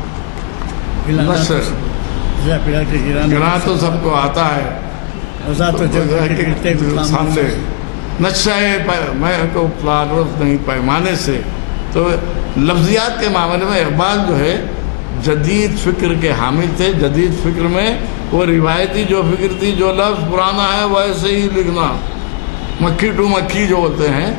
گنا تو سب کو آتا ہے، سامنے نشہ میں کو پلاغرف نہیں پیمانے سے۔ تو لفظیات کے معاملے میں اقبال جو ہے جدید فکر کے حامل تھے۔ جدید فکر میں وہ روایتی جو فکر تھی، جو لفظ پرانا ہے ویسے ہی لکھنا، مکھی ٹو مکھی جو ہوتے ہیں،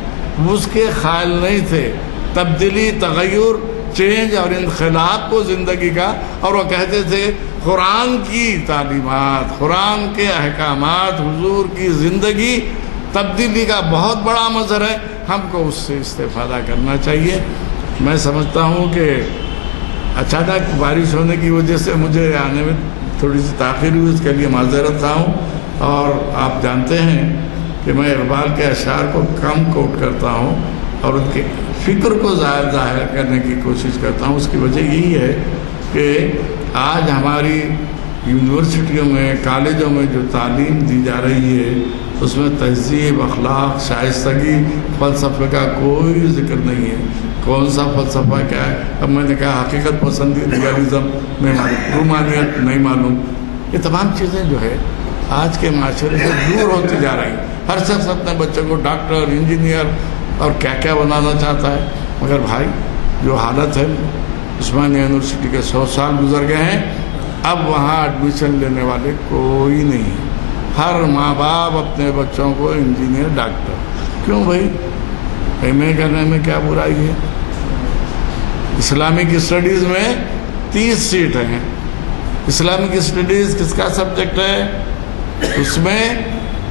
اس کے خیال نہیں تھے۔ تبدیلی، تغیر، چینج اور انقلاب کو زندگی کا، اور وہ کہتے تھے قرآن کی تعلیمات، قرآن کے احکامات، حضور کی زندگی تبدیلی کا بہت بڑا مظہر ہے، ہم کو اس سے استفادہ کرنا چاہیے۔ میں سمجھتا ہوں کہ اچانک بارش ہونے کی وجہ سے مجھے آنے میں تھوڑی سی تاخیر ہوئی، اس کے لیے معذرت خواہ ہوں، اور آپ جانتے ہیں کہ میں اقبال کے اشعار کو کم کوٹ کرتا ہوں اور ان کے فکر کو ظاہر کرنے کی کوشش کرتا ہوں۔ اس کی وجہ یہی ہے کہ آج ہماری یونیورسٹیوں میں، کالجوں میں جو تعلیم دی جا رہی ہے اس میں تہذیب، اخلاق، شائستگی، فلسفے کا کوئی ذکر نہیں ہے۔ کون سا فلسفہ کیا ہے؟ اب میں نے کہا حقیقت پسندی، ریئلزم نہیں معلوم، رومانیت نہیں معلوم۔ یہ تمام چیزیں جو ہے آج کے معاشرے سے دور ہوتی جا رہی ہیں۔ ہر شخص اپنے بچوں کو ڈاکٹر، انجینئر اور کیا کیا بنانا چاہتا ہے، مگر بھائی جو حالت ہے، عثمانیہ یونیورسٹی کے 100 سال گزر گئے ہیں، اب وہاں ایڈمیشن لینے والے کوئی نہیں۔ ہر ماں باپ اپنے بچوں کو انجینئر، ڈاکٹر، کیوں بھائی؟ ایم اے کرنے میں کیا برائی ہے؟ اسلامک اسٹڈیز میں 30 سیٹ ہیں۔ اسلامک اسٹڈیز کس کا سبجیکٹ ہے؟ اس میں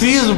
30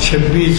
26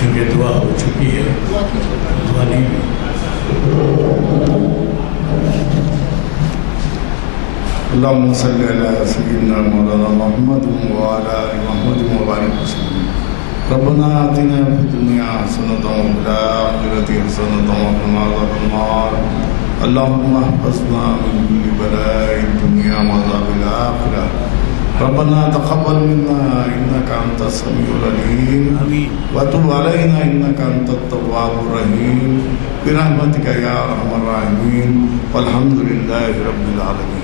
چونکہ دعا ہو چکی ہے دعا نہیں ہوئی. اللهم صل على سيدنا مولانا محمد وعلى آل محمد وبارك وسلم. ربنا آتنا في الدنيا حسنة وفي الآخرة حسنة وقنا عذاب النار. اللهم احفظنا من كل بلاء الدنيا وعذاب الآخرة. ربنا تقبل منا إنك أنت السميع العليم آمين. وتب علينا إنك أنت التواب الرحيم برحمتك يا أرحم الراحمين والحمد لله رب العالمين.